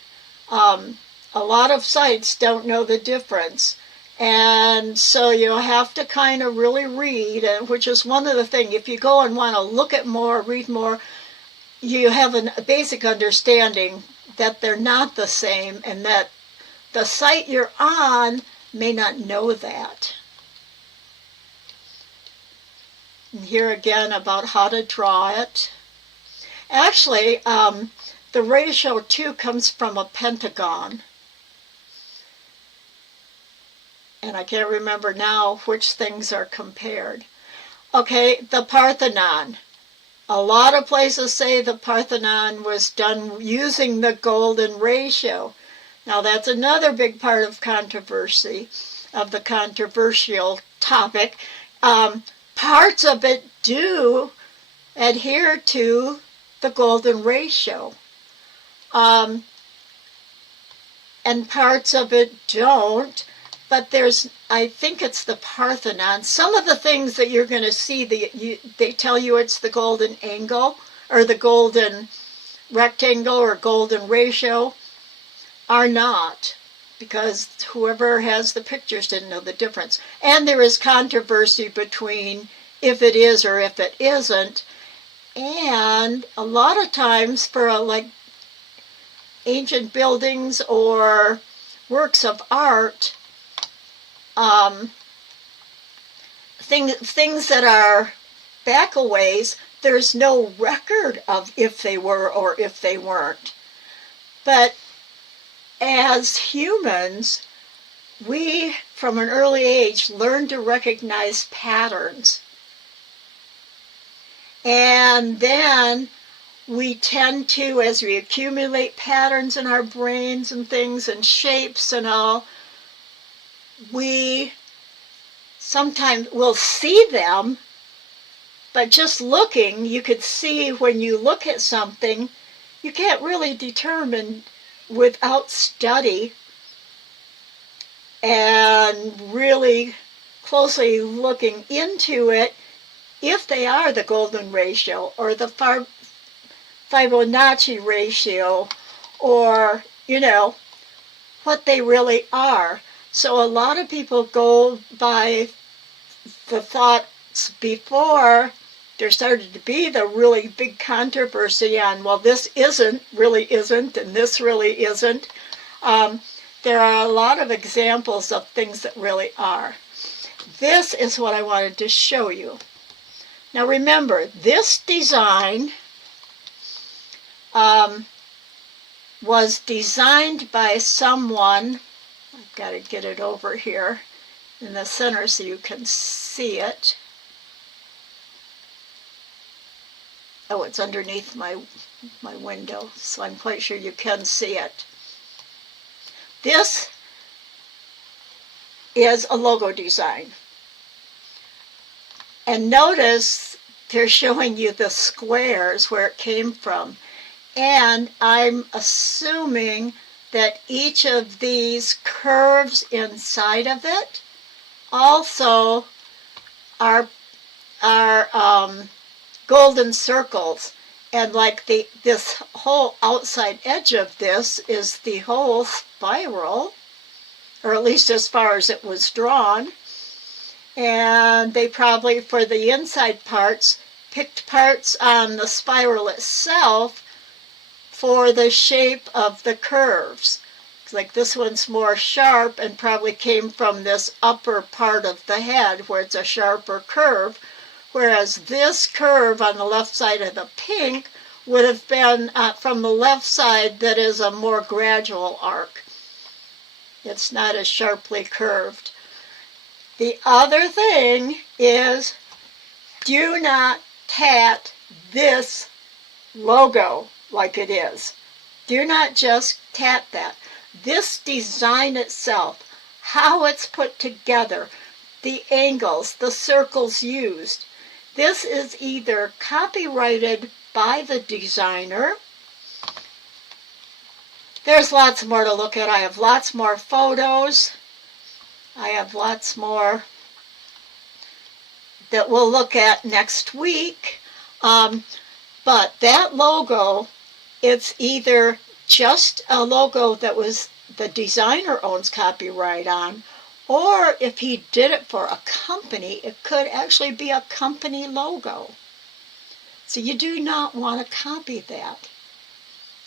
A lot of sites don't know the difference. And so you have to kind of really read, which is one of the things. If you go and want to look at more, read more, you have a basic understanding that they're not the same and that the site you're on may not know that. And here again about how to draw it. Actually, the ratio 2 comes from a pentagon. And I can't remember now which things are compared. Okay, the Parthenon. A lot of places say the Parthenon was done using the golden ratio. Now that's another big part of controversy, of the controversial topic. Parts of it do adhere to the golden ratio. And parts of it don't. But there's, I think it's the Parthenon. Some of the things that you're going to see, they tell you it's the golden angle, or the golden rectangle, or golden ratio, are not, because whoever has the pictures didn't know the difference. And there is controversy between if it is or if it isn't. And a lot of times for like ancient buildings or works of art, things that are back a ways, there's no record of if they were or if they weren't. But as humans, we, from an early age, learn to recognize patterns. And then we tend to, as we accumulate patterns in our brains and things and shapes and all, we sometimes will see them, but just looking, you could see when you look at something, you can't really determine without study and really closely looking into it if they are the golden ratio or the Fibonacci ratio, or, you know, what they really are. So a lot of people go by the thoughts before there started to be the really big controversy on, well, this really isn't, and this really isn't. There are a lot of examples of things that really are. This is what I wanted to show you. Now remember, this design was designed by someone. I've got to get it over here in the center so you can see it. Oh, it's underneath my window, so I'm quite sure you can see it. This is a logo design. And notice they're showing you the squares where it came from. And I'm assuming that each of these curves inside of it also are golden circles. And like this whole outside edge of this is the whole spiral, or at least as far as it was drawn. And they probably, for the inside parts, picked parts on the spiral itself for the shape of the curves. Like this one's more sharp and probably came from this upper part of the head where it's a sharper curve, whereas this curve on the left side of the pink would have been from the left side that is a more gradual arc. It's not as sharply curved. The other thing is, do not tat this logo like it is. Do not just tat that. This design itself, how it's put together, the angles, the circles used, this is either copyrighted by the designer. There's lots more to look at. I have lots more photos. I have lots more that we'll look at next week. But that logo, it's either just a logo that was the designer owns copyright on, or if he did it for a company, it could actually be a company logo. So you do not want to copy that.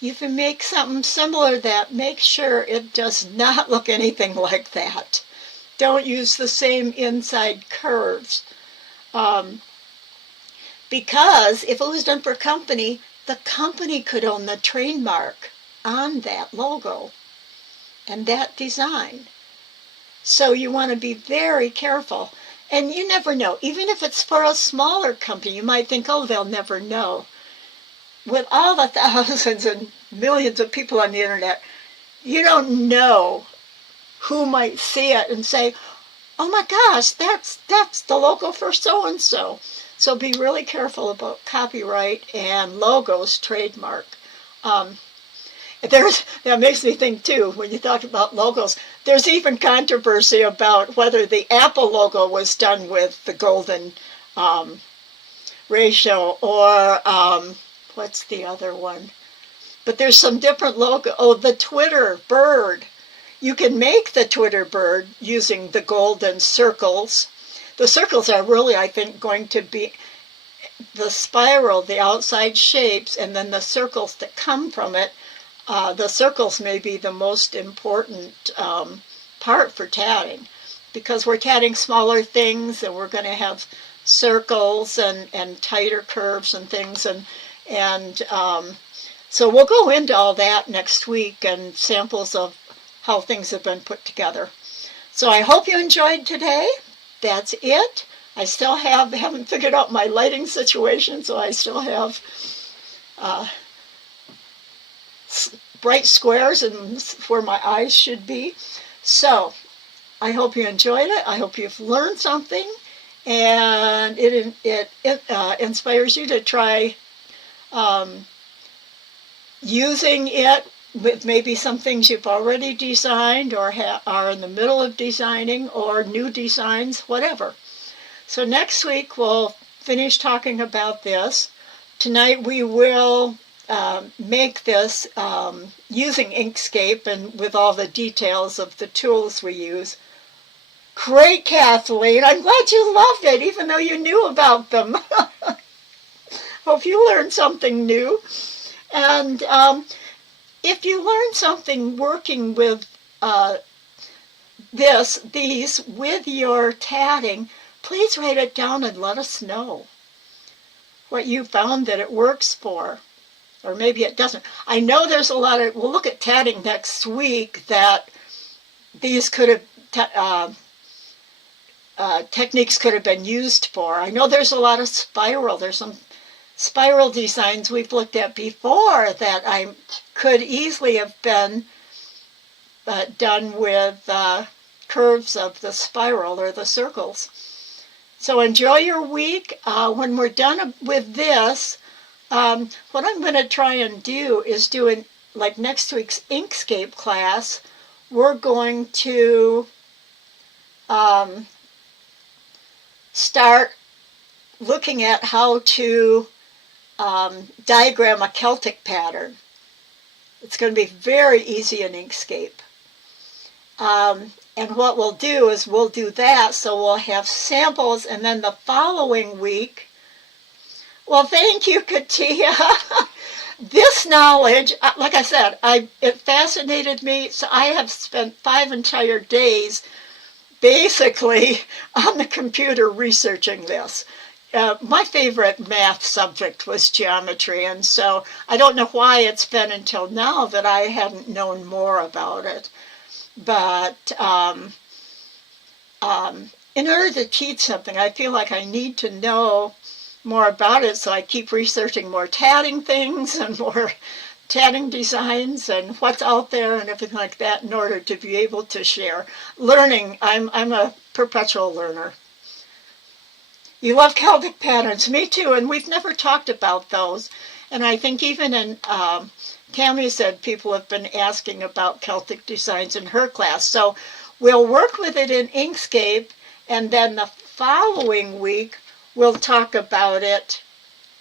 If you make something similar to that, make sure it does not look anything like that. Don't use the same inside curves. Because if it was done for a company, the company could own the trademark on that logo and that design. So you want to be very careful. And you never know. Even if it's for a smaller company, you might think, oh, they'll never know. With all the thousands and millions of people on the internet, you don't know who might see it and say, oh my gosh, that's the logo for so-and-so. So be really careful about copyright and logos, trademark. That makes me think too, when you talk about logos, there's even controversy about whether the Apple logo was done with the golden ratio or what's the other one? But there's some different logo. Oh, the Twitter bird. You can make the Twitter bird using the golden circles. The circles are really, I think, going to be the spiral, the outside shapes, and then the circles that come from it. The circles may be the most important part for tatting, because we're tatting smaller things and we're going to have circles and tighter curves and things. And so we'll go into all that next week and samples of how things have been put together. So I hope you enjoyed today. That's it. I still haven't figured out my lighting situation, so I still have bright squares and where my eyes should be. So I hope you enjoyed it. I hope you've learned something, and it inspires you to try using it with maybe some things you've already designed or are in the middle of designing, or new designs, whatever. So next week we'll finish talking about this. Tonight we will make this using Inkscape and with all the details of the tools we use. Great, Kathleen. I'm glad you loved it, even though you knew about them. Hope you learned something new. And if you learn something working with these with your tatting, please write it down and let us know what you found that it works for. Or maybe it doesn't. I know there's a lot of, we'll look at tatting next week, that these could have, techniques could have been used for. I know there's a lot of spiral. There's some spiral designs we've looked at before that I could easily have been done with curves of the spiral or the circles. So enjoy your week. When we're done with this, what I'm going to try and do is like next week's Inkscape class, we're going to start looking at how to diagram a Celtic pattern. It's going to be very easy in Inkscape. And what we'll do is we'll do that, so we'll have samples, and then the following week, well, thank you, Katia. This knowledge, like I said, it fascinated me, so I have spent 5 entire days basically on the computer researching this. My favorite math subject was geometry, and so I don't know why it's been until now that I hadn't known more about it. But in order to teach something, I feel like I need to know more about it, so I keep researching more tatting things and more tatting designs and what's out there and everything like that in order to be able to share. Learning, I'm a perpetual learner. You love Celtic patterns, me too, and we've never talked about those. And I think even in Tammy said people have been asking about Celtic designs in her class. So we'll work with it in Inkscape, and then the following week we'll talk about it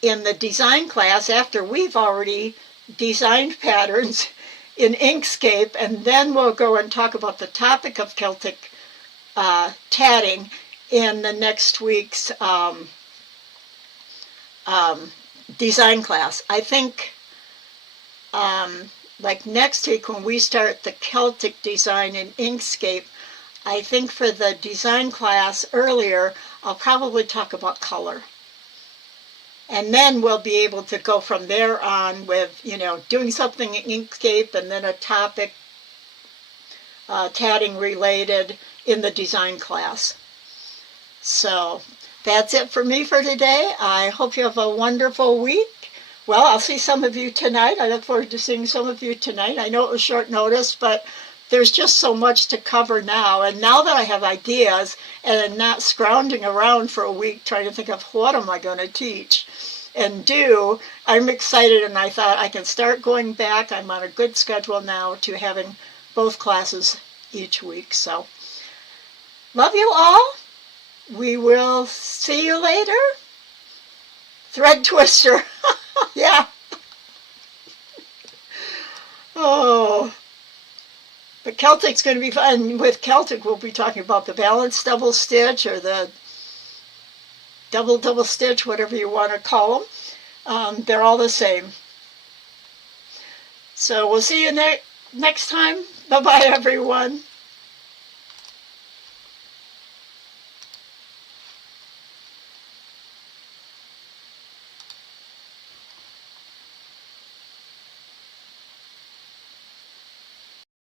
in the design class after we've already designed patterns in Inkscape, and then we'll go and talk about the topic of Celtic tatting in the next week's design class. I think like next week when we start the Celtic design in Inkscape, I think for the design class earlier, I'll probably talk about color. And then we'll be able to go from there on with, doing something in Inkscape and then a topic tatting related in the design class. So that's it for me for today. I hope you have a wonderful week. Well, I'll see some of you tonight. I look forward to seeing some of you tonight. I know it was short notice, but there's just so much to cover now. And now that I have ideas and I'm not scrounging around for a week trying to think of what am I going to teach and do, I'm excited, and I thought I can start going back. I'm on a good schedule now to having both classes each week. So love you all. We will see you later. Thread twister. Yeah. Oh. But Celtic's going to be fun. With Celtic, we'll be talking about the balanced double stitch or the double stitch, whatever you want to call them. They're all the same. So we'll see you next time. Bye-bye, everyone.